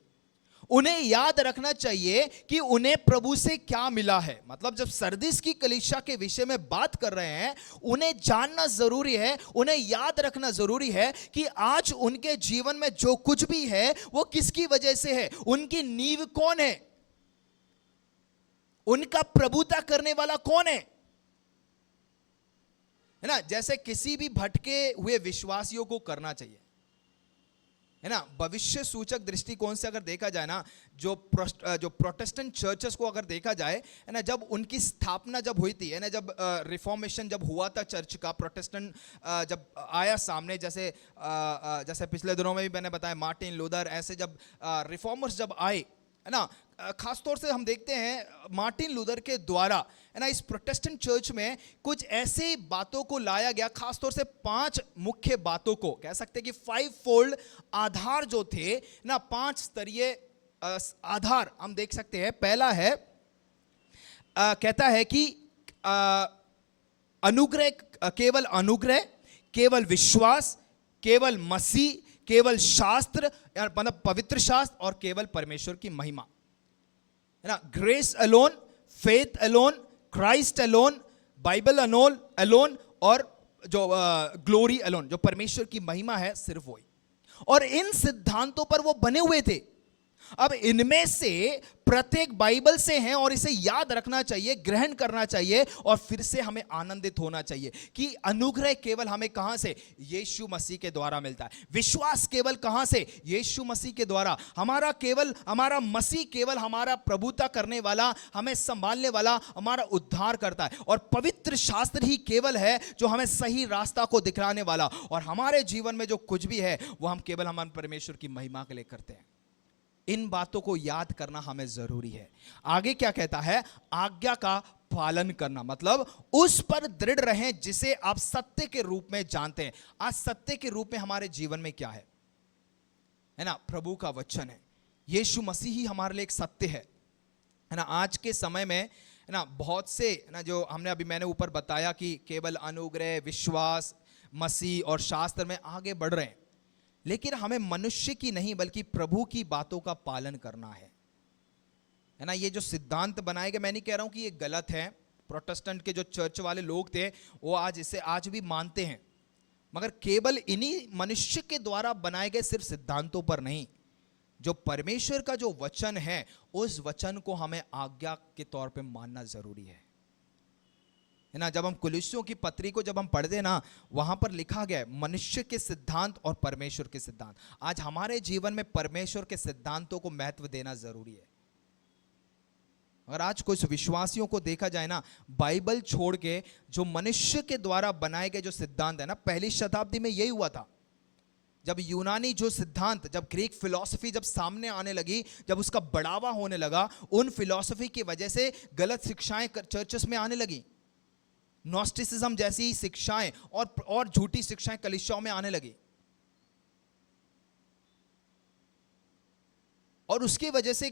उन्हें याद रखना चाहिए कि उन्हें प्रभु से क्या मिला है। मतलब जब सरदीस की कलीसिया के विषय में बात कर रहे हैं, उन्हें जानना जरूरी है, उन्हें याद रखना जरूरी है कि आज उनके जीवन में जो कुछ भी है वो किसकी वजह से है, उनकी नींव कौन है, उनका प्रभुता करने वाला कौन है ना। जैसे किसी भी भटके हुए विश्वासियों को करना चाहिए, है ना। भविष्य सूचक दृष्टिकोण से अगर देखा जाए ना, जो प्रोटेस्टेंट चर्चेस को अगर देखा जाए, है ना, जब उनकी स्थापना जब हुई थी, है ना, जब रिफॉर्मेशन जब हुआ था चर्च का, प्रोटेस्टेंट जब आया सामने, जैसे पिछले दिनों में भी मैंने बताया मार्टिन लूथर, ऐसे जब रिफॉर्मर्स जब आए, है ना, खास तौर से हम देखते हैं मार्टिन लूथर के द्वारा, है ना, इस प्रोटेस्टेंट चर्च में कुछ ऐसी बातों को लाया गया, खास तौर से 5 मुख्य बातों को कह सकते हैं कि 5 फोल्ड आधार जो थे ना, 5 स्तरीय आधार हम देख सकते हैं। पहला है कहता है कि अनुग्रह, केवल अनुग्रह, केवल विश्वास, केवल मसीह, केवल शास्त्र मतलब पवित्र शास्त्र, और केवल परमेश्वर की महिमा, है ना। Grace alone, faith alone, Christ alone, Bible alone, और जो ग्लोरी अलोन, जो परमेश्वर की महिमा है, सिर्फ वही। और इन सिद्धांतों पर वो बने हुए थे। अब इनमें से प्रत्येक बाइबल से हैं और इसे याद रखना चाहिए, ग्रहण करना चाहिए, और फिर से हमें आनंदित होना चाहिए कि अनुग्रह केवल हमें कहां से, यीशु मसीह के द्वारा मिलता है। विश्वास केवल कहां से, यीशु मसीह के द्वारा। हमारा मसीह केवल हमारा प्रभुता करने वाला, हमें संभालने वाला, हमारा उद्धार करता है। और पवित्र शास्त्र ही केवल है जो हमें सही रास्ता को दिखलाने वाला, और हमारे जीवन में जो कुछ भी है वो हम केवल हमारे परमेश्वर की महिमा के लिए करते हैं। इन बातों को याद करना हमें जरूरी है। आगे क्या कहता है, आज्ञा का पालन करना, मतलब उस पर दृढ़ रहें जिसे आप सत्य के रूप में जानते हैं। आज सत्य के रूप में हमारे जीवन में क्या है ना, प्रभु का वचन है, यीशु मसीह ही हमारे लिए एक सत्य है ना। आज के समय में, है ना, बहुत से ना, जो मैंने ऊपर बताया कि केवल अनुग्रह, विश्वास, मसीह और शास्त्र में आगे बढ़ रहे हैं, लेकिन हमें मनुष्य की नहीं बल्कि प्रभु की बातों का पालन करना है ना। ये जो सिद्धांत बनाए गए, मैं नहीं कह रहा हूं कि ये गलत है, प्रोटेस्टेंट के जो चर्च वाले लोग थे वो इसे आज भी मानते हैं, मगर केवल इन्हीं मनुष्य के द्वारा बनाए गए सिर्फ सिद्धांतों पर नहीं, जो परमेश्वर का जो वचन है उस वचन को हमें आज्ञा के तौर पे मानना जरूरी है ना। जब हम कुलिस्सियों की पत्री को जब हम पढ़ते ना, वहां पर लिखा गया है मनुष्य के सिद्धांत और परमेश्वर के सिद्धांत। आज हमारे जीवन में परमेश्वर के सिद्धांतों को महत्व देना जरूरी है। अगर आज कुछ विश्वासियों को देखा जाए ना, बाइबल छोड़ के जो मनुष्य के द्वारा बनाए गए जो सिद्धांत है ना, पहली शताब्दी में यही हुआ था। जब यूनानी जो सिद्धांत, जब ग्रीक फिलॉसफी जब सामने आने लगी, जब उसका बढ़ावा होने लगा, उन फिलॉसफी की वजह से गलत शिक्षाएं चर्चेस में आने लगी। नॉस्टिसिज्म जैसी शिक्षाएं और झूठी शिक्षाएं कलीसियाओं में आने लगी, और उसकी वजह से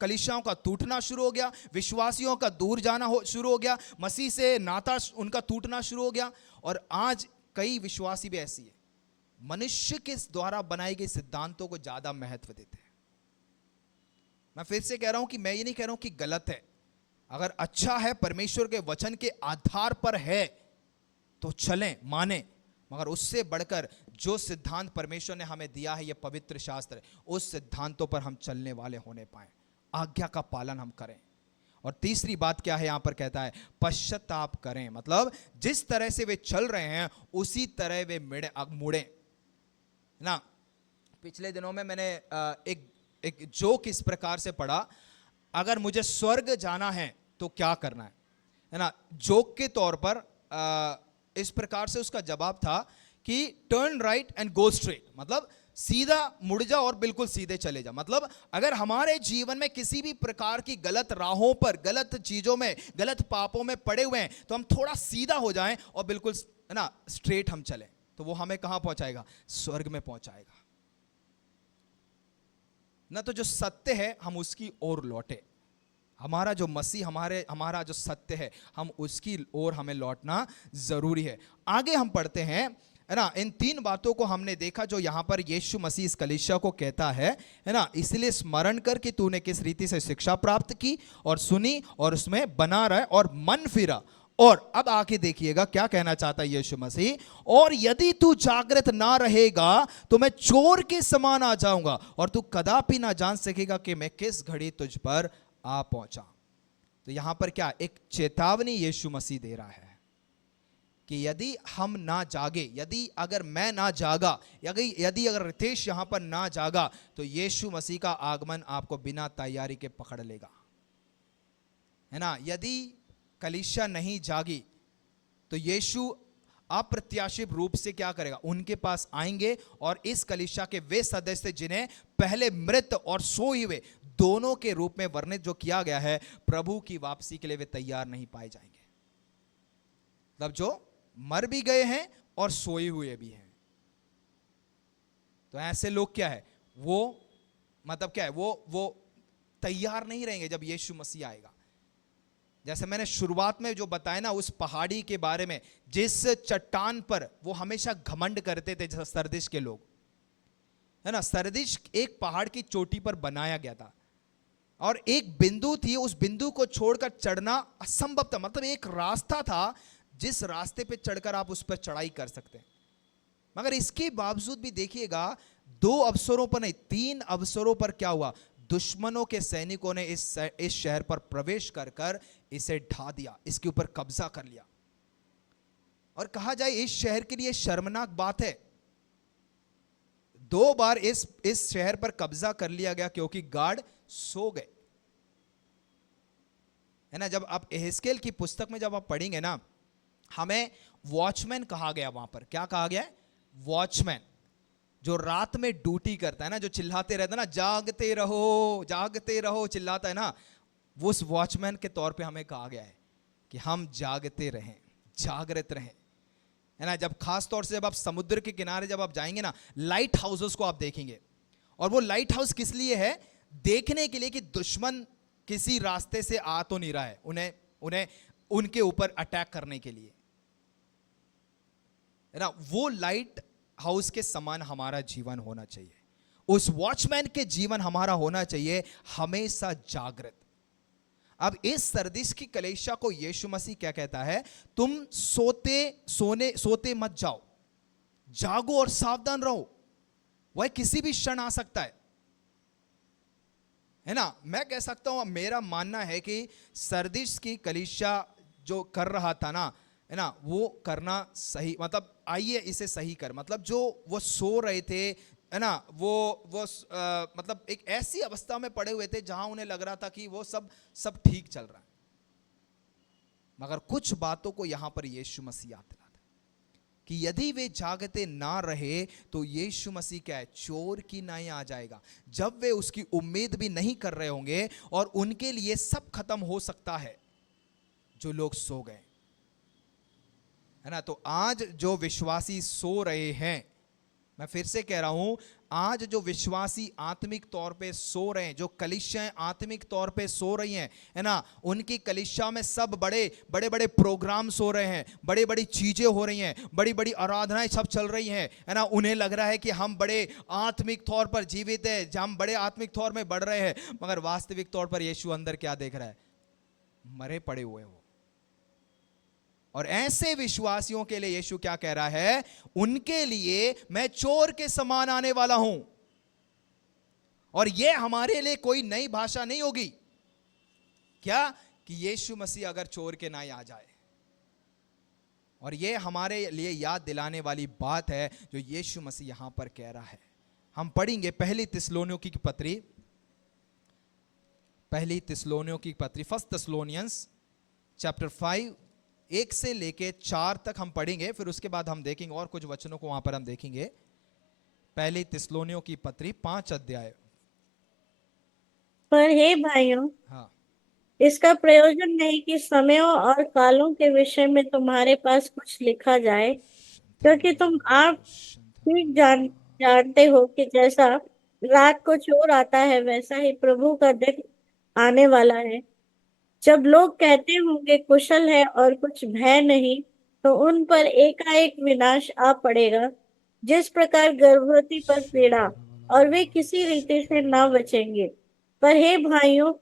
कलीसियाओं का टूटना शुरू हो गया, विश्वासियों का दूर जाना शुरू हो गया, मसीह से नाता उनका टूटना शुरू हो गया। और आज कई विश्वासी भी ऐसी है, मनुष्य के द्वारा बनाए गए सिद्धांतों को ज्यादा महत्व देते हैं। मैं फिर से कह रहा हूं कि मैं ये नहीं कह रहा हूं कि गलत है, अगर अच्छा है, परमेश्वर के वचन के आधार पर है तो चलें, माने, मगर उससे बढ़कर जो सिद्धांत परमेश्वर ने हमें दिया है, यह पवित्र शास्त्र है, उस सिद्धांतों पर हम चलने वाले होने पाए, आज्ञा का पालन हम करें। और तीसरी बात क्या है, यहां पर कहता है पश्चाताप करें, मतलब जिस तरह से वे चल रहे हैं उसी तरह वे मुड़े ना। पिछले दिनों में मैंने एक एक जोक इस प्रकार से पढ़ा, अगर मुझे स्वर्ग जाना है तो क्या करना है ना। जोक के तौर पर इस प्रकार से उसका जवाब था कि turn right and go straight, मतलब सीधा मुड़ जा और बिल्कुल सीधे चले जा। मतलब अगर हमारे जीवन में किसी भी प्रकार की गलत राहों पर, गलत चीजों में, गलत पापों में पड़े हुए हैं, तो हम थोड़ा सीधा हो जाएं और बिल्कुल है ना स्ट्रेट हम चलें, तो वो हमें कहां पहुंचाएगा, स्वर्ग में पहुंचाएगा ना। तो जो सत्य है हम उसकी ओर लौटे, हमारा जो मसीह, हमारा जो सत्य है, हम उसकी ओर हमें लौटना जरूरी है। आगे हम पढ़ते हैं, है ना। इन 3 बातों को हमने देखा जो यहां पर यीशु मसीह इस कलीसिया को कहता है ना। इसलिए स्मरण कर कि तूने किस रीति से शिक्षा प्राप्त की और सुनी और उसमें बना रहे और मन फिरा। और अब आके देखिएगा क्या कहना चाहता है यीशु मसीह, और यदि तू जागृत ना रहेगा तो मैं चोर के समान आ जाऊंगा और तू कदापि ना जान सकेगा कि मैं किस घड़ी तुझ पर आ पहुंचा। तो यहां पर क्या एक चेतावनी यीशु मसीह दे रहा है कि यदि हम ना जागे, यदि अगर मैं ना जागा, यदि अगर रितेश यहां पर ना जागा, तो यीशु मसीह का आगमन आपको बिना तैयारी के पकड़ लेगा, है ना। यदि कलीसिया नहीं जागी तो यीशु अप्रत्याशित रूप से क्या करेगा, उनके पास आएंगे और इस कलीसिया के वे सदस्य जिन्हें पहले मृत और सोए हुए दोनों के रूप में वर्णित जो किया गया है, प्रभु की वापसी के लिए वे तैयार नहीं पाए जाएंगे। मतलब जो मर भी गए हैं और सोए हुए भी हैं, तो ऐसे लोग क्या है, वो मतलब क्या है, वो तैयार नहीं रहेंगे जब यीशु मसीह आएगा। जैसे मैंने शुरुआत में जो बताया ना, उस पहाड़ी के बारे में, जिस चट्टान पर वो हमेशा घमंड करते थे, जैसे सरदिश के लोग, है ना। सरदिश एक पहाड़ की चोटी पर बनाया गया था और एक बिंदु थी, उस बिंदु को छोड़कर चढ़ना असंभव था। मतलब एक रास्ता था जिस रास्ते पे चढ़कर आप उस पर चढ़ाई कर सकते हैं, मगर इसके बावजूद भी देखिएगा 2 अवसरों पर नहीं, 3 अवसरों पर क्या हुआ, दुश्मनों के सैनिकों ने इस शहर पर प्रवेश कर कर इसे ढा दिया, इसके ऊपर कब्जा कर लिया। और कहा जाए इस शहर के लिए शर्मनाक बात है, 2 बार इस शहर पर कब्जा कर लिया गया क्योंकि गार्ड सो गए, है ना। जब आप एहेजकेल की पुस्तक में जब आप पढ़ेंगे ना, हमें वॉचमैन कहा गया, वहां पर क्या कहा गया है, वॉचमैन, जो रात में ड्यूटी करता है ना, जो चिल्लाते रहता है ना, जागते रहो चिल्लाता है ना, वो उस वॉचमैन के तौर पे हमें कहा गया है कि हम जागते रहें, जागृत रहें, है ना। जब खास तौर से जब आप समुद्र के किनारे जब आप जाएंगे ना, लाइट हाउसेस को आप देखेंगे, और वो लाइट हाउस किस लिए है, देखने के लिए कि दुश्मन किसी रास्ते से आ तो नहीं रहा है, उन्हें उनके ऊपर अटैक करने के लिए, है ना। वो लाइट हाउस के समान हमारा जीवन होना चाहिए, उस वॉचमैन के जीवन हमारा होना चाहिए, हमेशा जागृत। अब इस सरदिस की कलीसिया को यीशु मसीह क्या कहता है, तुम सोते मत जाओ, जागो और सावधान रहो, वह किसी भी क्षण आ सकता है ना। मैं कह सकता हूं, मेरा मानना है कि सरदिस की कलीसिया जो कर रहा था ना, है ना, वो करना सही, मतलब आइए इसे सही कर, मतलब जो वो सो रहे थे, है ना, वो मतलब एक ऐसी अवस्था में पड़े हुए थे जहां उन्हें लग रहा था कि वो सब ठीक चल रहा है, मगर कुछ बातों को यहां पर यीशु मसीह याद दिलाता है कि यदि वे जागते ना रहे तो यीशु मसीह क्या है, चोर की नाई आ जाएगा, जब वे उसकी उम्मीद भी नहीं कर रहे होंगे और उनके लिए सब खत्म हो सकता है जो लोग सो गए, है ना। तो आज जो विश्वासी सो रहे हैं, मैं फिर से कह रहा हूं, आज जो विश्वासी आत्मिक तौर पे सो रहे हैं, जो कलीसियाएं आत्मिक तौर पे सो रही हैं, है ना, उनकी कलीसिया में सब बड़े प्रोग्राम्स हो रहे हैं, बड़ी बड़ी चीजें हो रही हैं, बड़ी बड़ी आराधनाएं सब चल रही हैं, है ना। उन्हें लग रहा है कि हम बड़े आत्मिक तौर पर जीवित हैं, हम बड़े आत्मिक तौर में बढ़ रहे हैं, मगर वास्तविक तौर पर यीशु अंदर क्या देख रहा है, मरे पड़े हुए हो। और ऐसे विश्वासियों के लिए यीशु क्या कह रहा है, उनके लिए मैं चोर के समान आने वाला हूं। और यह हमारे लिए कोई नई भाषा नहीं होगी, क्या, कि यीशु मसीह अगर चोर के नाई आ जाए, और यह हमारे लिए याद दिलाने वाली बात है जो यीशु मसीह यहां पर कह रहा है। हम पढ़ेंगे पहली थिस्सलुनीकी की पत्री पहली तिस्सलुनियों की पत्री, फर्स्ट थिस्सलुनियंस चैप्टर 5 1 से लेके 4 तक हम पढ़ेंगे, फिर उसके बाद हम देखेंगे और कुछ वचनों को वहां पर हम देखेंगे। पहली तिस्सलुनियों की पत्री 5 अध्याय। पर हे भाइयों, हाँ इसका प्रयोजन नहीं कि समयों और कालों के विषय में तुम्हारे पास कुछ लिखा जाए, क्योंकि तुम आप ठीक जानते हो कि जैसा रात को चोर आता है, वैसा ही प्रभु का दिन आने वाला है। जब लोग कहते होंगे कुशल है और कुछ भय नहीं, तो उन पर एकाएक विनाश आ पड़ेगा, जिस प्रकार गर्भवती पर पीड़ा, और वे किसी रीति से न बचेंगे। पर हे भाइयों,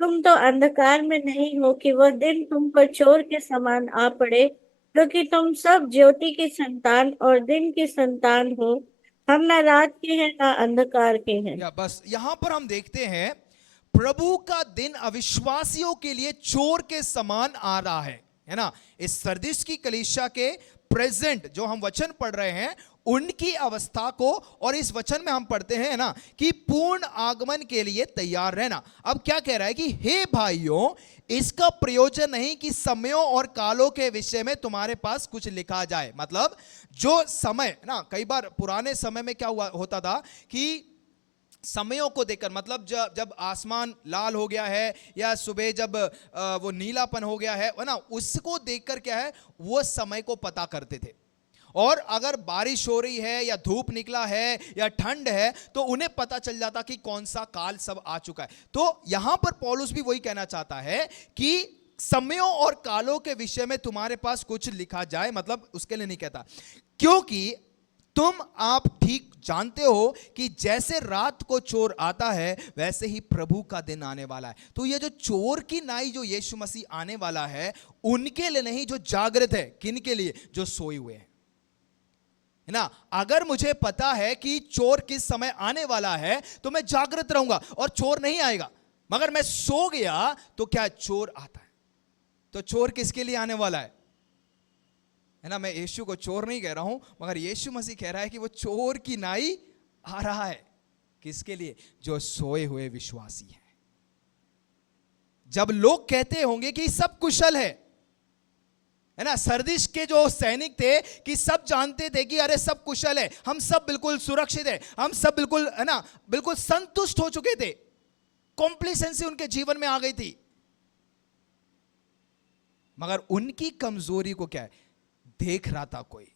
तुम तो अंधकार में नहीं हो कि वह दिन तुम पर चोर के समान आ पड़े, क्योंकि तुम सब ज्योति की संतान और दिन की संतान हो। हम न रात के हैं न अंधकार के हैं। या बस यहां पर हम देखते हैं प्रभु का दिन अविश्वासियों के लिए चोर के समान आ रहा है ना। इस सरदिस की कलीसिया के प्रेजेंट जो हम वचन पढ़ रहे हैं उनकी अवस्था को, और इस वचन में हम पढ़ते हैं ना कि पूर्ण आगमन के लिए तैयार रहना। अब क्या कह रहा है कि हे भाइयों, इसका प्रयोजन नहीं कि समयों और कालों के विषय में तुम्हारे पास कुछ लिखा जाए। मतलब जो समय ना, कई बार पुराने समय में क्या हुआ होता था कि समयों को देखकर, मतलब जब आसमान लाल हो गया है या सुबह जब वो नीलापन हो गया है ना, उसको देखकर क्या है वो समय को पता करते थे। और अगर बारिश हो रही है या धूप निकला है या ठंड है तो उन्हें पता चल जाता कि कौन सा काल सब आ चुका है। तो यहां पर पौलुस भी वही कहना चाहता है कि समयों और कालों के विषय में तुम्हारे पास कुछ लिखा जाए। मतलब उसके लिए नहीं कहता, क्योंकि तुम आप ठीक जानते हो कि जैसे रात को चोर आता है वैसे ही प्रभु का दिन आने वाला है। तो ये जो चोर की नाई जो यीशु मसीह आने वाला है, उनके लिए नहीं जो जागृत है। किन के लिए? जो सोए हुए हैं, है ना। अगर मुझे पता है कि चोर किस समय आने वाला है तो मैं जागृत रहूंगा और चोर नहीं आएगा। मगर मैं सो गया तो क्या चोर आता है। तो चोर किसके लिए आने वाला है ना। मैं यीशु को चोर नहीं कह रहा हूं, मगर यीशु मसीह कह रहा है कि वो चोर की नाई आ रहा है। किसके लिए? जो सोए हुए विश्वासी हैं। जब लोग कहते होंगे कि सब कुशल है ना, सरदिस के जो सैनिक थे कि सब जानते थे कि अरे सब कुशल है, हम सब बिल्कुल सुरक्षित है, हम सब बिल्कुल, है ना, बिल्कुल संतुष्ट हो चुके थे। कॉम्प्लिसेंसी उनके जीवन में आ गई थी। मगर उनकी कमजोरी को क्या है देख रहा था कोई।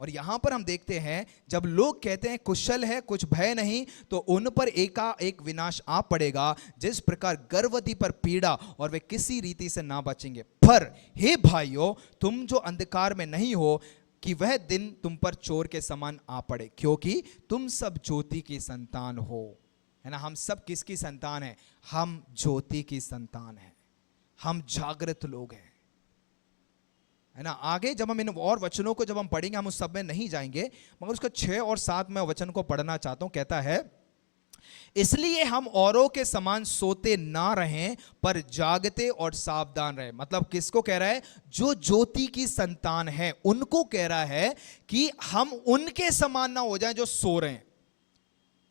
और यहां पर हम देखते हैं जब लोग कहते हैं कुशल है कुछ भय नहीं, तो उन पर एकाएक विनाश आ पड़ेगा, जिस प्रकार गर्भवती पर पीड़ा, और वे किसी रीति से ना बचेंगे। पर हे भाइयों, तुम जो अंधकार में नहीं हो कि वह दिन तुम पर चोर के समान आ पड़े, क्योंकि तुम सब ज्योति की संतान हो। है ना, हम सब किसकी संतान है? हम ज्योति की संतान है, हम जागृत लोग हैं, है ना। आगे जब हम इन और वचनों को जब हम पढ़ेंगे, हम उस सब में नहीं जाएंगे, मगर उसका 6 और 7 में वचन को पढ़ना चाहता हूं। कहता है, इसलिए हम औरों के समान सोते ना रहें, पर जागते और सावधान रहें। मतलब किसको कह रहा है? जो ज्योति की संतान है उनको कह रहा है कि हम उनके समान ना हो जाएं जो सो रहे हैं,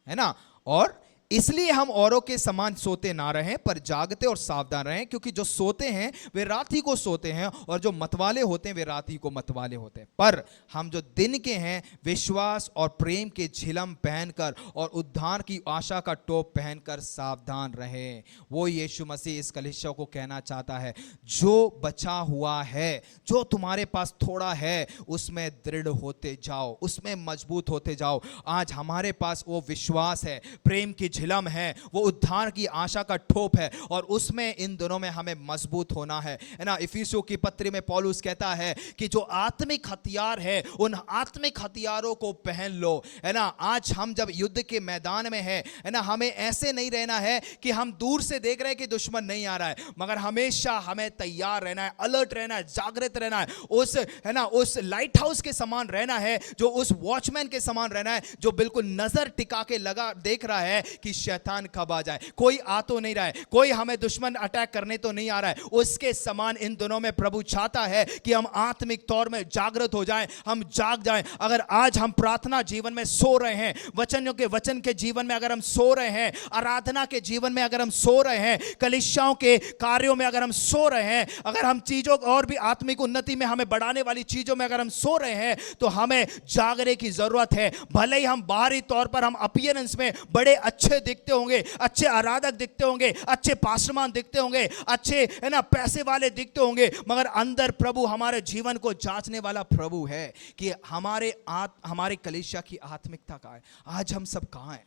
है ना। और इसलिए हम औरों के समान सोते ना रहें, पर जागते और सावधान रहें, क्योंकि जो सोते हैं वे रात ही को सोते हैं, और जो मतवाले होते हैं वे रात ही को मतवाले होते हैं। पर हम जो दिन के हैं, विश्वास और प्रेम के झिलम पहनकर और उद्धार की आशा का टोप पहनकर सावधान रहें। वो यीशु मसीह इस कलीसिया को कहना चाहता है, जो बचा हुआ है, जो तुम्हारे पास थोड़ा है, उसमें दृढ़ होते जाओ, उसमें मजबूत होते जाओ। आज हमारे पास वो विश्वास है, प्रेम की झिलम है, वो उद्धार की आशा का ठोप है, और उसमें इन दिनों में हमें मजबूत होना है ना। इफिसियों की पत्री में पौलुस कहता है कि जो आत्मिक हथियार है, उन आत्मिक हथियारों को पहन लो, है ना। आज हम जब युद्ध के मैदान में है ना, हमें ऐसे नहीं रहना है कि हम दूर से देख रहे हैं कि दुश्मन नहीं आ रहा है, मगर हमेशा हमें तैयार रहना है, अलर्ट रहना है, जागृत रहना है, उस, है ना, उस लाइट हाउस के समान रहना है, जो उस वॉचमैन के समान रहना है, जो बिल्कुल नजर टिका के लगा देख रहा है कि शैतान कब आ जाए। कोई आ तो नहीं रहा है, कोई हमें दुश्मन अटैक करने तो नहीं आ रहा है, उसके समान इन दोनों में प्रभु चाहता है कि हम आत्मिक तौर में जागृत हो जाएं, हम जाग जाएं। अगर आज हम प्रार्थना जीवन में सो रहे हैं, वचन के जीवन में अगर हम सो रहे हैं, आराधना के जीवन में अगर हम सो रहे हैं, कलीसियाओं के कार्यों में अगर हम सो रहे हैं, अगर हम चीजों और भी आत्मिक उन्नति में हमें बढ़ाने वाली चीजों में अगर हम सो रहे हैं, तो हमें जागने की जरूरत है। भले ही हम बाहरी तौर पर हम अपीयरेंस में बड़े अच्छे दिखते होंगे, अच्छे आराधक दिखते होंगे, अच्छे पास्टरमान दिखते होंगे, अच्छे है ना पैसे वाले दिखते होंगे, मगर अंदर प्रभु हमारे जीवन को जांचने वाला प्रभु है कि हमारे कलीसिया की आत्मिकता कहां है। आज हम सब कहां हैं?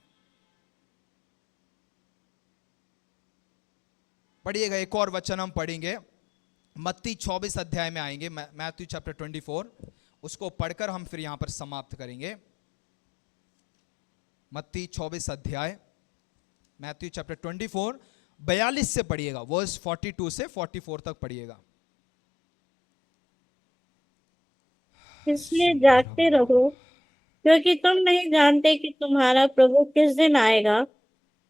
पढ़िएगा, एक और वचन हम पढ़ेंगे, मत्ती 24 अध्याय में आएंगे, मैथ्यू चैप्टर 24, उसको पढ़कर हम फिर यहां पर समाप्त करेंगे। मत्ती 24 अध्याय, मैथ्यू चैप्टर 24 42 से पढ़िएगा, वर्स 42 से 44 तक पढ़िएगा। इसलिए जागते रहो, क्योंकि तुम नहीं जानते कि तुम्हारा प्रभु किस दिन आएगा।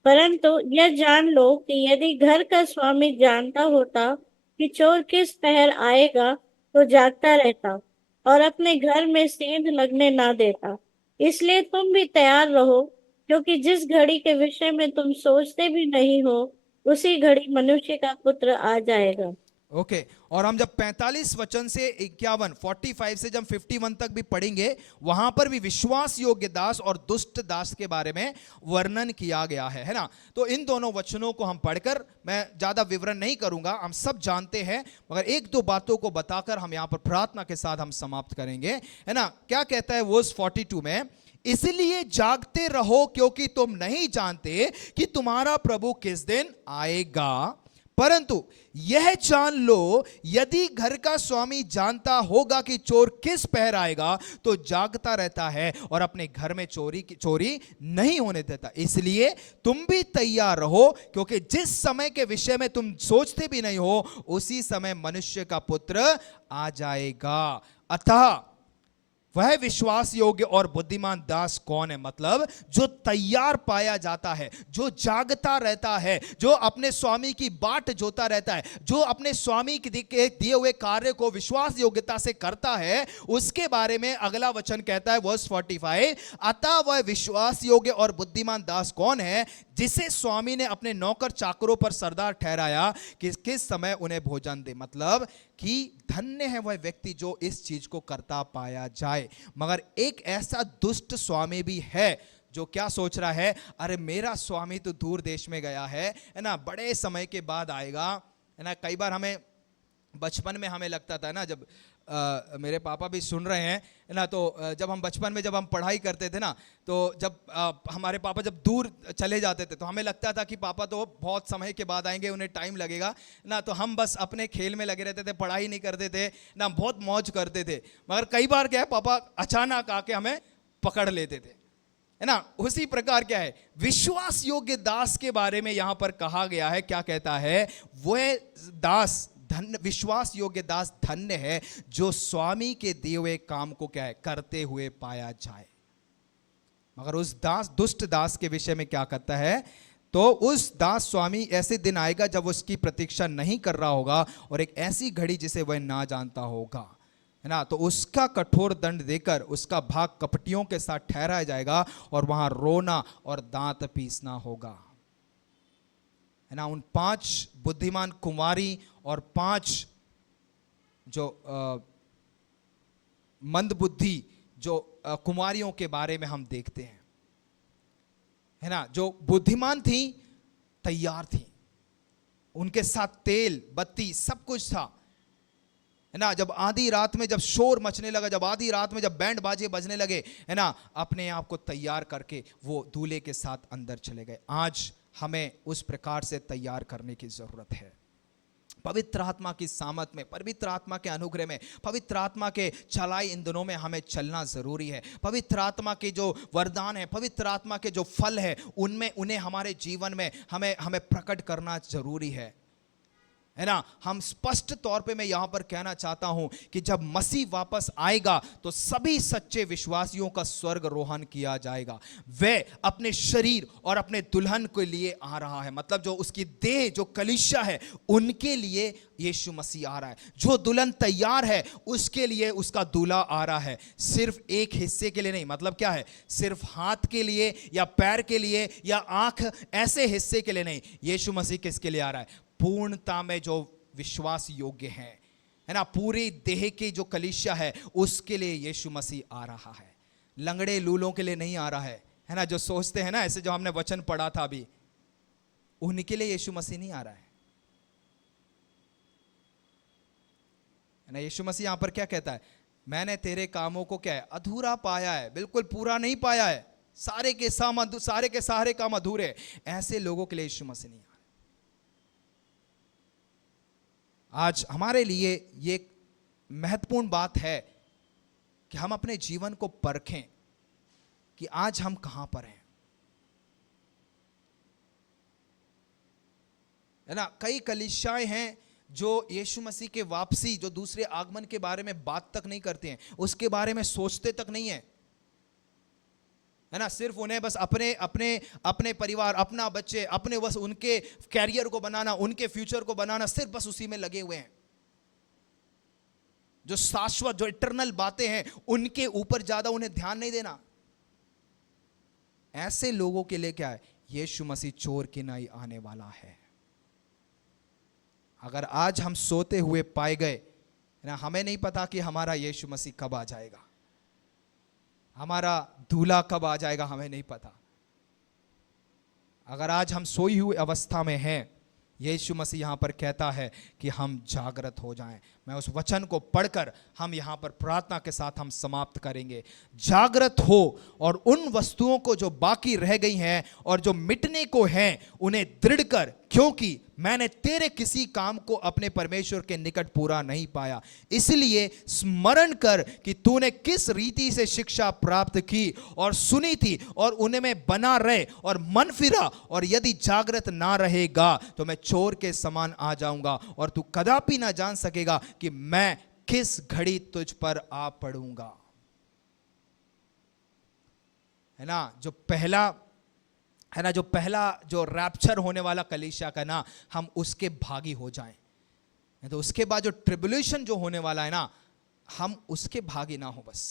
परंतु यह जान लो कि यदि घर का स्वामी जानता होता कि चोर किस पहर आएगा, तो जागता रहता और अपने घर में सेंध लगने ना देता। इसलिए तुम भी तैयार रहो, क्योंकि जिस घड़ी के विषय में तुम सोचते भी नहीं हो, उसी घड़ी मनुष्य का पुत्र आ जाएगा। ओके और हम जब 45 वचन से 51, 45 से जब 51 तक भी पढ़ेंगे, वहां पर भी विश्वास योग्य दास और दुष्ट दास के बारे में वर्णन किया गया है ना। तो इन दोनों वचनों को हम पढ़कर, मैं ज्यादा विवरण नहीं करूंगा, हम सब जानते हैं, मगर एक दो बातों को बताकर हम यहां पर प्रार्थना के साथ हम समाप्त करेंगे, है ना। क्या कहता है वर्स 42 में? इसलिए जागते रहो, क्योंकि तुम नहीं जानते कि तुम्हारा प्रभु किस दिन आएगा। परंतु यह जान लो, यदि घर का स्वामी जानता होगा कि चोर किस पहर आएगा, तो जागता रहता है और अपने घर में चोरी नहीं होने देता। इसलिए तुम भी तैयार रहो, क्योंकि जिस समय के विषय में तुम सोचते भी नहीं हो, उसी समय मनुष्य का पुत्र आ जाएगा। अतः वह विश्वास योग्य और बुद्धिमान दास कौन है? मतलब जो तैयार पाया जाता है, जो जागता रहता है, जो अपने स्वामी की बाट जोता रहता है, जो अपने स्वामी के दिए हुए कार्य को विश्वास योग्यता से करता है। उसके बारे में अगला वचन कहता है वर्स 45, अतः वह विश्वास योग्य और बुद्धिमान दास कौन है, जिसे स्वामी ने अपने नौकर चाकरों पर सरदार ठहराया कि किस समय उन्हें भोजन दे। मतलब कि धन्य है वह व्यक्ति जो इस चीज को करता पाया जाए। मगर एक ऐसा दुष्ट स्वामी भी है जो क्या सोच रहा है, अरे मेरा स्वामी तो दूर देश में गया है ना, बड़े समय के बाद आएगा, है ना। कई बार हमें बचपन में हमें लगता था ना, जब मेरे पापा भी सुन रहे हैं ना, तो जब हम बचपन में जब हम पढ़ाई करते थे ना, तो जब हमारे पापा जब दूर चले जाते थे, तो हमें लगता था कि पापा तो बहुत समय के बाद आएंगे, उन्हें टाइम लगेगा ना, तो हम बस अपने खेल में लगे रहते थे, पढ़ाई नहीं करते थे ना, बहुत मौज करते थे। मगर कई बार क्या है, पापा अचानक आके हमें पकड़ लेते थे, है ना। उसी प्रकार क्या है, विश्वास योग्य दास के बारे में यहां पर कहा गया है। क्या कहता है? वह दास धन्य, विश्वास योग्य दास धन्य है जो स्वामी के दिए हुए काम को क्या है, करते हुए पाया जाए। मगर उस दुष्ट दास के विषय में क्या कहता है? तो उस दास स्वामी ऐसे दिन आएगा जब उसकी प्रतीक्षा नहीं कर रहा होगा, और एक ऐसी घड़ी जिसे वह ना जानता होगा, है ना। तो उसका कठोर दंड देकर उसका भाग कपटियों के साथ ठहराया जाएगा, और वहां रोना और दांत पीसना होगा, है ना। उन 5 बुद्धिमान कुमारी और 5 जो मंदबुद्धि जो कुमारियों के बारे में हम देखते हैं, है ना। जो बुद्धिमान थी, तैयार थी, उनके साथ तेल बत्ती सब कुछ था, है ना। जब आधी रात में जब शोर मचने लगा, जब आधी रात में जब बैंड बाजे बजने लगे, है ना, अपने आप को तैयार करके वो दूल्हे के साथ अंदर चले गए। आज हमें उस प्रकार से तैयार करने की जरूरत है। पवित्र आत्मा की सामर्थ में, पवित्र आत्मा के अनुग्रह में, पवित्र आत्मा के चलाई इन दिनों में हमें चलना जरूरी है। पवित्र आत्मा के जो वरदान है, पवित्र आत्मा के जो फल है, उनमें उन्हें हमारे जीवन में हमें प्रकट करना जरूरी है है ना। हम स्पष्ट तौर पे मैं यहां पर कहना चाहता हूं कि जब मसीह वापस आएगा तो सभी सच्चे विश्वासियों का स्वर्ग रोहन किया जाएगा। वह अपने शरीर और अपने दुल्हन के लिए आ रहा है, मतलब जो उसकी देह जो कलीसिया है उनके लिए यीशु मसीह आ रहा है। जो दुल्हन तैयार है उसके लिए उसका दूल्हा आ रहा है। सिर्फ एक हिस्से के लिए नहीं, मतलब क्या है, सिर्फ हाथ के लिए या पैर के लिए या आंख ऐसे हिस्से के लिए नहीं। यीशु मसीह किसके लिए आ रहा है? पूर्णता में जो विश्वास योग्य है ना, पूरी देह की जो कलीसिया है उसके लिए यीशु मसीह आ रहा है। लंगड़े लूलों के लिए नहीं आ रहा है ना, जो सोचते हैं ना ऐसे, जो हमने वचन पढ़ा था अभी, उनके लिए यीशु मसीह नहीं आ रहा है ना। यीशु मसीह यहां पर क्या कहता है? मैंने तेरे कामों को क्या है, अधूरा पाया है, बिल्कुल पूरा नहीं पाया है, सारे के सारे काम अधूरे। ऐसे लोगों के लिए यीशु मसीह नहीं आ रहा। आज हमारे लिए ये महत्वपूर्ण बात है कि हम अपने जीवन को परखें कि आज हम कहां पर हैं, है ना। कई कलीसियाएं हैं जो यीशु मसीह के वापसी, जो दूसरे आगमन के बारे में बात तक नहीं करते हैं, उसके बारे में सोचते तक नहीं है, है ना। सिर्फ उन्हें बस अपने अपने अपने परिवार, अपना बच्चे, अपने बस उनके कैरियर को बनाना, उनके फ्यूचर को बनाना, सिर्फ बस उसी में लगे हुए हैं। जो शाश्वत, जो इटर्नल बातें हैं उनके ऊपर ज्यादा उन्हें ध्यान नहीं देना। ऐसे लोगों के लिए क्या है, यीशु मसीह चोर की नाई आने वाला है। अगर आज हम सोते हुए पाए गए ना, हमें नहीं पता कि हमारा यीशु मसीह कब आ जाएगा, हमारा दूल्हा कब आ जाएगा, हमें नहीं पता। अगर आज हम सोई हुई अवस्था में हैं, यीशु मसीह यहां पर कहता है कि हम जागृत हो जाएं। मैं उस वचन को पढ़कर हम यहां पर प्रार्थना के साथ हम समाप्त करेंगे। जागृत हो और उन वस्तुओं को जो बाकी रह गई हैं और जो मिटने को हैं उन्हें दृढ़ कर, क्योंकि मैंने तेरे किसी काम को अपने परमेश्वर के निकट पूरा नहीं पाया। इसलिए स्मरण कर कि तूने किस रीति से शिक्षा प्राप्त की और सुनी थी, और उन्हें में बना रहे और मन फिरा। और यदि जागृत ना रहेगा तो मैं चोर के समान आ जाऊंगा और तू कदापि ना जान सकेगा कि मैं किस घड़ी तुझ पर आ पड़ूंगा। है ना, जो पहला जो रैप्चर होने वाला कलीसिया का ना, हम उसके भागी हो जाएं। तो उसके बाद जो ट्रिब्युलेशन जो होने वाला है ना, हम उसके भागी ना हो बस।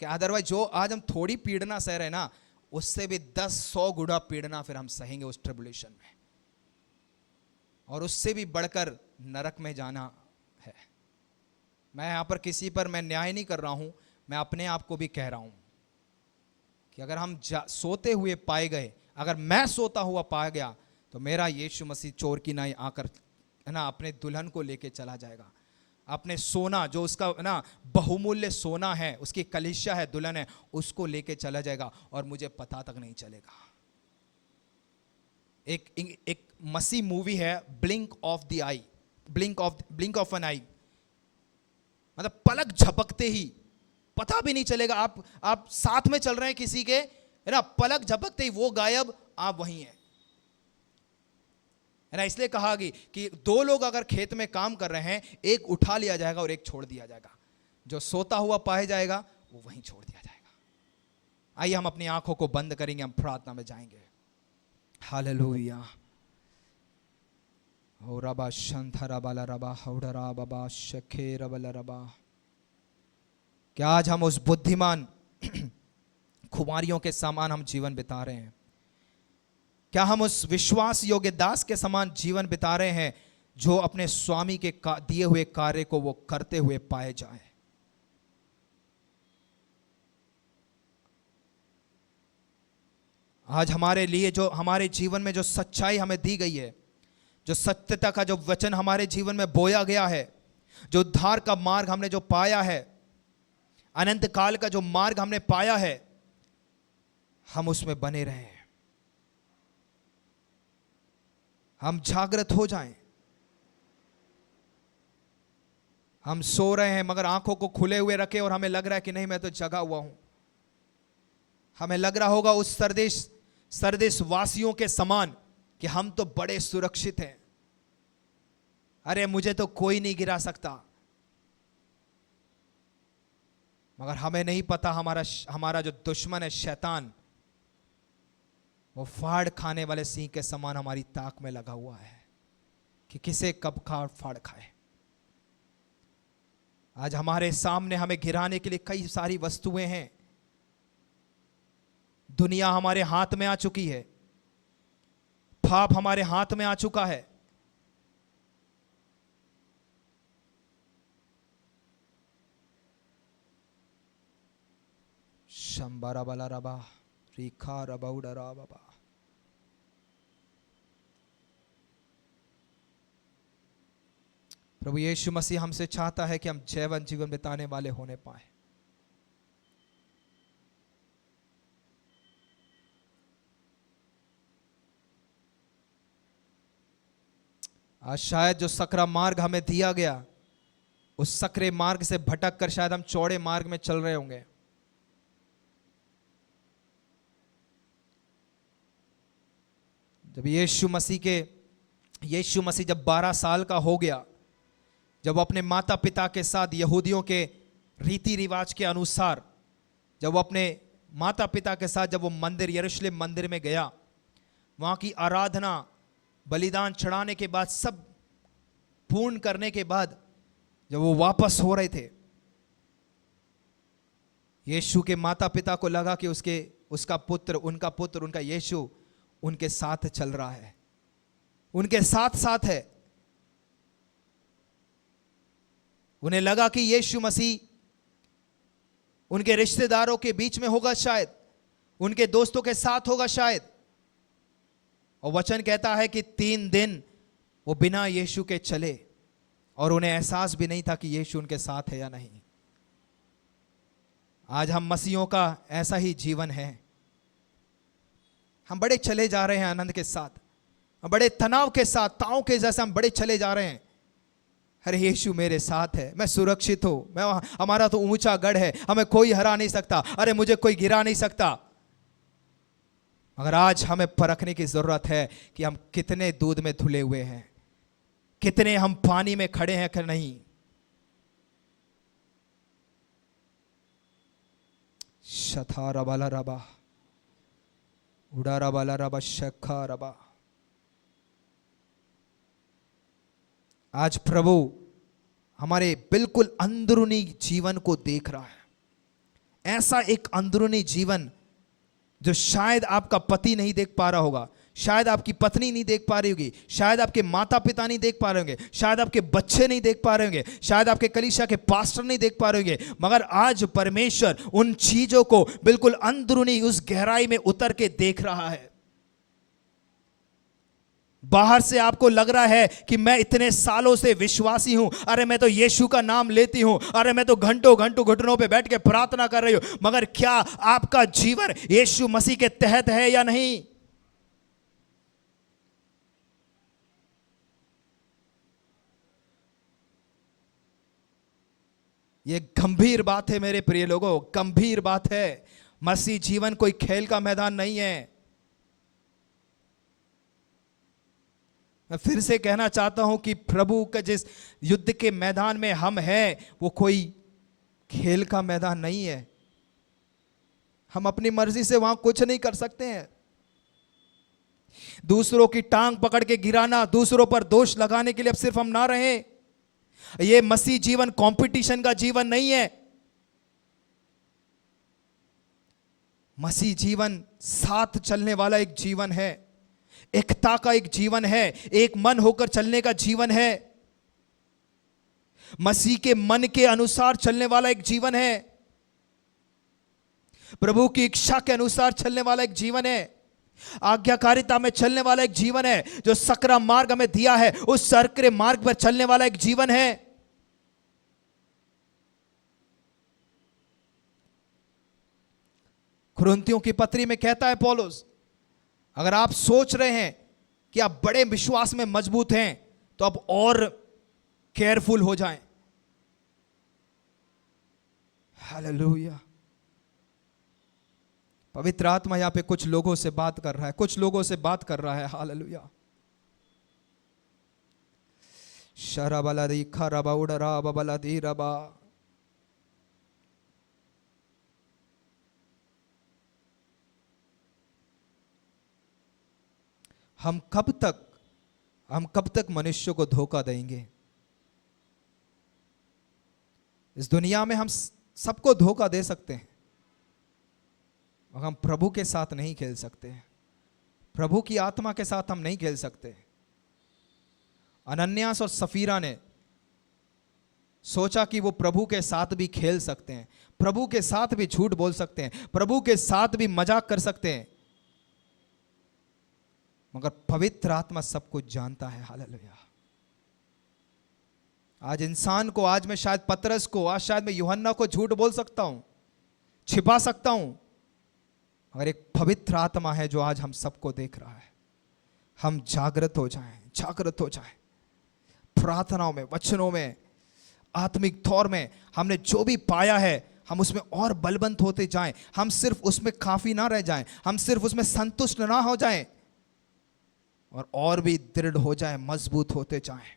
कि अदरवाइज जो आज हम थोड़ी पीड़ना सह रहे ना, उससे भी 10-100 गुना पीड़ना फिर हम सहेंगे उस ट्रिब्युलेशन में, और उससे भी बढ़कर नरक में जाना है। मैं यहां पर किसी पर मैं न्याय नहीं कर रहा हूं, मैं अपने आप को भी कह रहा हूं कि अगर हम सोते हुए पाए गए, अगर मैं सोता हुआ पाया गया, तो मेरा यीशु मसीह चोर की नाई आकर, है ना, अपने दुल्हन को लेके चला जाएगा। अपने सोना, जो उसका ना बहुमूल्य सोना है, उसकी कलीसिया है, दुल्हन है, उसको लेके चला जाएगा और मुझे पता तक नहीं चलेगा। एक मसीह मूवी है, blink of the eye, blink of an eye, मतलब पलक झपकते ही पता भी नहीं चलेगा। आप साथ में चल रहे हैं किसी के, है ना, पलक झपकते ही वो गायब, आप वहीं हैं, है ना। इसलिए कहा कि 2 लोग अगर खेत में काम कर रहे हैं, एक उठा लिया जाएगा और एक छोड़ दिया जाएगा। जो सोता हुआ पाया जाएगा वो वहीं छोड़ दिया जाएगा। आइए हम अपनी आंखों को बंद करेंगे, हम प्रार्थना में जाएंगे। हालेलुया। ओ रबा शंथरा बाला रबा हौडरा बाबा शखे रबला रबा। क्या आज हम उस बुद्धिमान खुमारियों के समान हम जीवन बिता रहे हैं? क्या हम उस विश्वास योग्य दास के समान जीवन बिता रहे हैं जो अपने स्वामी के दिए हुए कार्य को वो करते हुए पाए जाए? आज हमारे लिए जो हमारे जीवन में जो सच्चाई हमें दी गई है, जो सत्यता का जो वचन हमारे जीवन में बोया गया है, जो उद्धार का मार्ग हमने जो पाया है, अनंत काल का जो मार्ग हमने पाया है, हम उसमें बने रहें, हम जागृत हो जाएं। हम सो रहे हैं मगर आंखों को खुले हुए रखे और हमें लग रहा है कि नहीं, मैं तो जगा हुआ हूं। हमें लग रहा होगा उस सरदेश वासियों के समान कि हम तो बड़े सुरक्षित हैं, अरे मुझे तो कोई नहीं गिरा सकता। मगर हमें नहीं पता हमारा जो दुश्मन है शैतान, वो फाड़ खाने वाले सिंह के समान हमारी ताक में लगा हुआ है कि किसे कब खा फाड़ खाए। आज हमारे सामने हमें गिराने के लिए कई सारी वस्तुएं हैं। दुनिया हमारे हाथ में आ चुकी है, पाप हमारे हाथ में आ चुका है। शंबारा बाला रबा रिखा रबाउडरा बाबा। प्रभु यीशु मसीह हमसे चाहता है कि हम जैवन जीवन बिताने वाले होने पाए। आज शायद जो सकरा मार्ग हमें दिया गया, उस सकरे मार्ग से भटक कर शायद हम चौड़े मार्ग में चल रहे होंगे। जब यीशु मसीह जब 12 साल का हो गया, जब वो अपने माता पिता के साथ यहूदियों के रीति रिवाज के अनुसार, जब वो अपने माता पिता के साथ जब वो मंदिर यरूशलेम मंदिर में गया, वहां की आराधना बलिदान चढ़ाने के बाद, सब पूर्ण करने के बाद जब वो वापस हो रहे थे, यीशु के माता पिता को लगा कि उनका पुत्र उनका यीशु उनके साथ चल रहा है, उनके साथ साथ है। उन्हें लगा कि यीशु मसीह उनके रिश्तेदारों के बीच में होगा, शायद उनके दोस्तों के साथ होगा शायद। और वचन कहता है कि 3 दिन वो बिना यीशु के चले और उन्हें एहसास भी नहीं था कि यीशु उनके साथ है या नहीं। आज हम मसीहों का ऐसा ही जीवन है। हम बड़े चले जा रहे हैं आनंद के साथ, हम बड़े तनाव के साथ, ताव के जैसे हम बड़े चले जा रहे हैं। अरे यीशु मेरे साथ है, मैं सुरक्षित हूं, हमारा तो ऊंचा गढ़ है, हमें कोई हरा नहीं सकता, अरे मुझे कोई गिरा नहीं सकता। मगर आज हमें परखने की जरूरत है कि हम कितने दूध में धुले हुए हैं, कितने हम पानी में खड़े हैं कि नहीं। शथा रबाला रबा उड़ा रबाला रबा शखा रबा। आज प्रभु हमारे बिल्कुल अंदरूनी जीवन को देख रहा है। ऐसा एक अंदरूनी जीवन जो शायद आपका पति नहीं देख पा रहा होगा, शायद आपकी पत्नी नहीं देख पा रही होगी, शायद आपके माता पिता नहीं देख पा रहे होंगे, शायद आपके बच्चे नहीं देख पा रहे होंगे, शायद आपके कलीसिया के पास्टर नहीं देख पा रहे होंगे। मगर आज परमेश्वर उन चीजों को बिल्कुल अंदरूनी उस गहराई में उतर के देख रहा है। बाहर से आपको लग रहा है कि मैं इतने सालों से विश्वासी हूं, अरे मैं तो यीशु का नाम लेती हूं, अरे मैं तो घंटों घंटों घुटनों पे बैठ के प्रार्थना कर रही हूं। मगर क्या आपका जीवन यीशु मसीह के तहत है या नहीं? ये गंभीर बात है मेरे प्रिय लोगों, गंभीर बात है। मसीह जीवन कोई खेल का मैदान नहीं है। मैं फिर से कहना चाहता हूं कि प्रभु का जिस युद्ध के मैदान में हम हैं, वो कोई खेल का मैदान नहीं है। हम अपनी मर्जी से वहां कुछ नहीं कर सकते हैं। दूसरों की टांग पकड़ के गिराना, दूसरों पर दोष लगाने के लिए अब सिर्फ हम ना रहें। ये मसीह जीवन कंपटीशन का जीवन नहीं है। मसीह जीवन साथ चलने वाला एक जीवन है, एकता का एक जीवन है, एक मन होकर चलने का जीवन है, मसीह के मन के अनुसार चलने वाला एक जीवन है, प्रभु की इच्छा के अनुसार चलने वाला एक जीवन है, आज्ञाकारिता में चलने वाला एक जीवन है। जो सकरा मार्ग हमें दिया है, उस सकरे मार्ग पर चलने वाला एक जीवन है। कुरिन्थियों की पत्री में कहता है पौलुस, अगर आप सोच रहे हैं कि आप बड़े विश्वास में मजबूत हैं, तो आप और केयरफुल हो जाएं। हालेलुया। पवित्र आत्मा यहां पे कुछ लोगों से बात कर रहा है, कुछ लोगों से बात कर रहा है। हालेलुया। शरबला रिखा रबा उड़रा बबला दी रबा। हम कब तक मनुष्य को धोखा देंगे? इस दुनिया में हम सबको धोखा दे सकते हैं, मगर हम प्रभु के साथ नहीं खेल सकते। प्रभु की आत्मा के साथ हम नहीं खेल सकते। अनन्यास और सफीरा ने सोचा कि वो प्रभु के साथ भी खेल सकते हैं, प्रभु के साथ भी झूठ बोल सकते हैं, प्रभु के साथ भी मजाक कर सकते हैं, मगर पवित्र आत्मा सब कुछ जानता है। हालेलुया। आज इंसान को, आज मैं शायद पतरस को, आज शायद मैं यूहन्ना को झूठ बोल सकता हूं, छिपा सकता हूं, मगर एक पवित्र आत्मा है जो आज हम सबको देख रहा है। हम जागृत हो जाएं, जागृत हो जाएं। प्रार्थनाओं में, वचनों में, आत्मिक तौर में हमने जो भी पाया है, हम उसमें और बलवंत होते जाएं। हम सिर्फ उसमें काफी ना रह जाएं, हम सिर्फ उसमें संतुष्ट ना हो जाएं, और भी दृढ़ हो जाएं, मजबूत होते जाएं,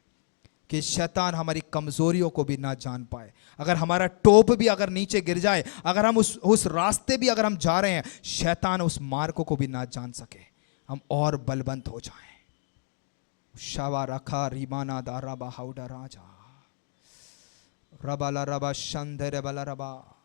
कि शैतान हमारी कमजोरियों को भी ना जान पाए। अगर हमारा टोप भी अगर नीचे गिर जाए, अगर हम उस रास्ते भी अगर हम जा रहे हैं, शैतान उस मार्ग को भी ना जान सके। हम और बलवंत हो जाएं। शावा रखा रीमाना दारा बाहाउडा राजा रबाला रबा शंदर बला रबा।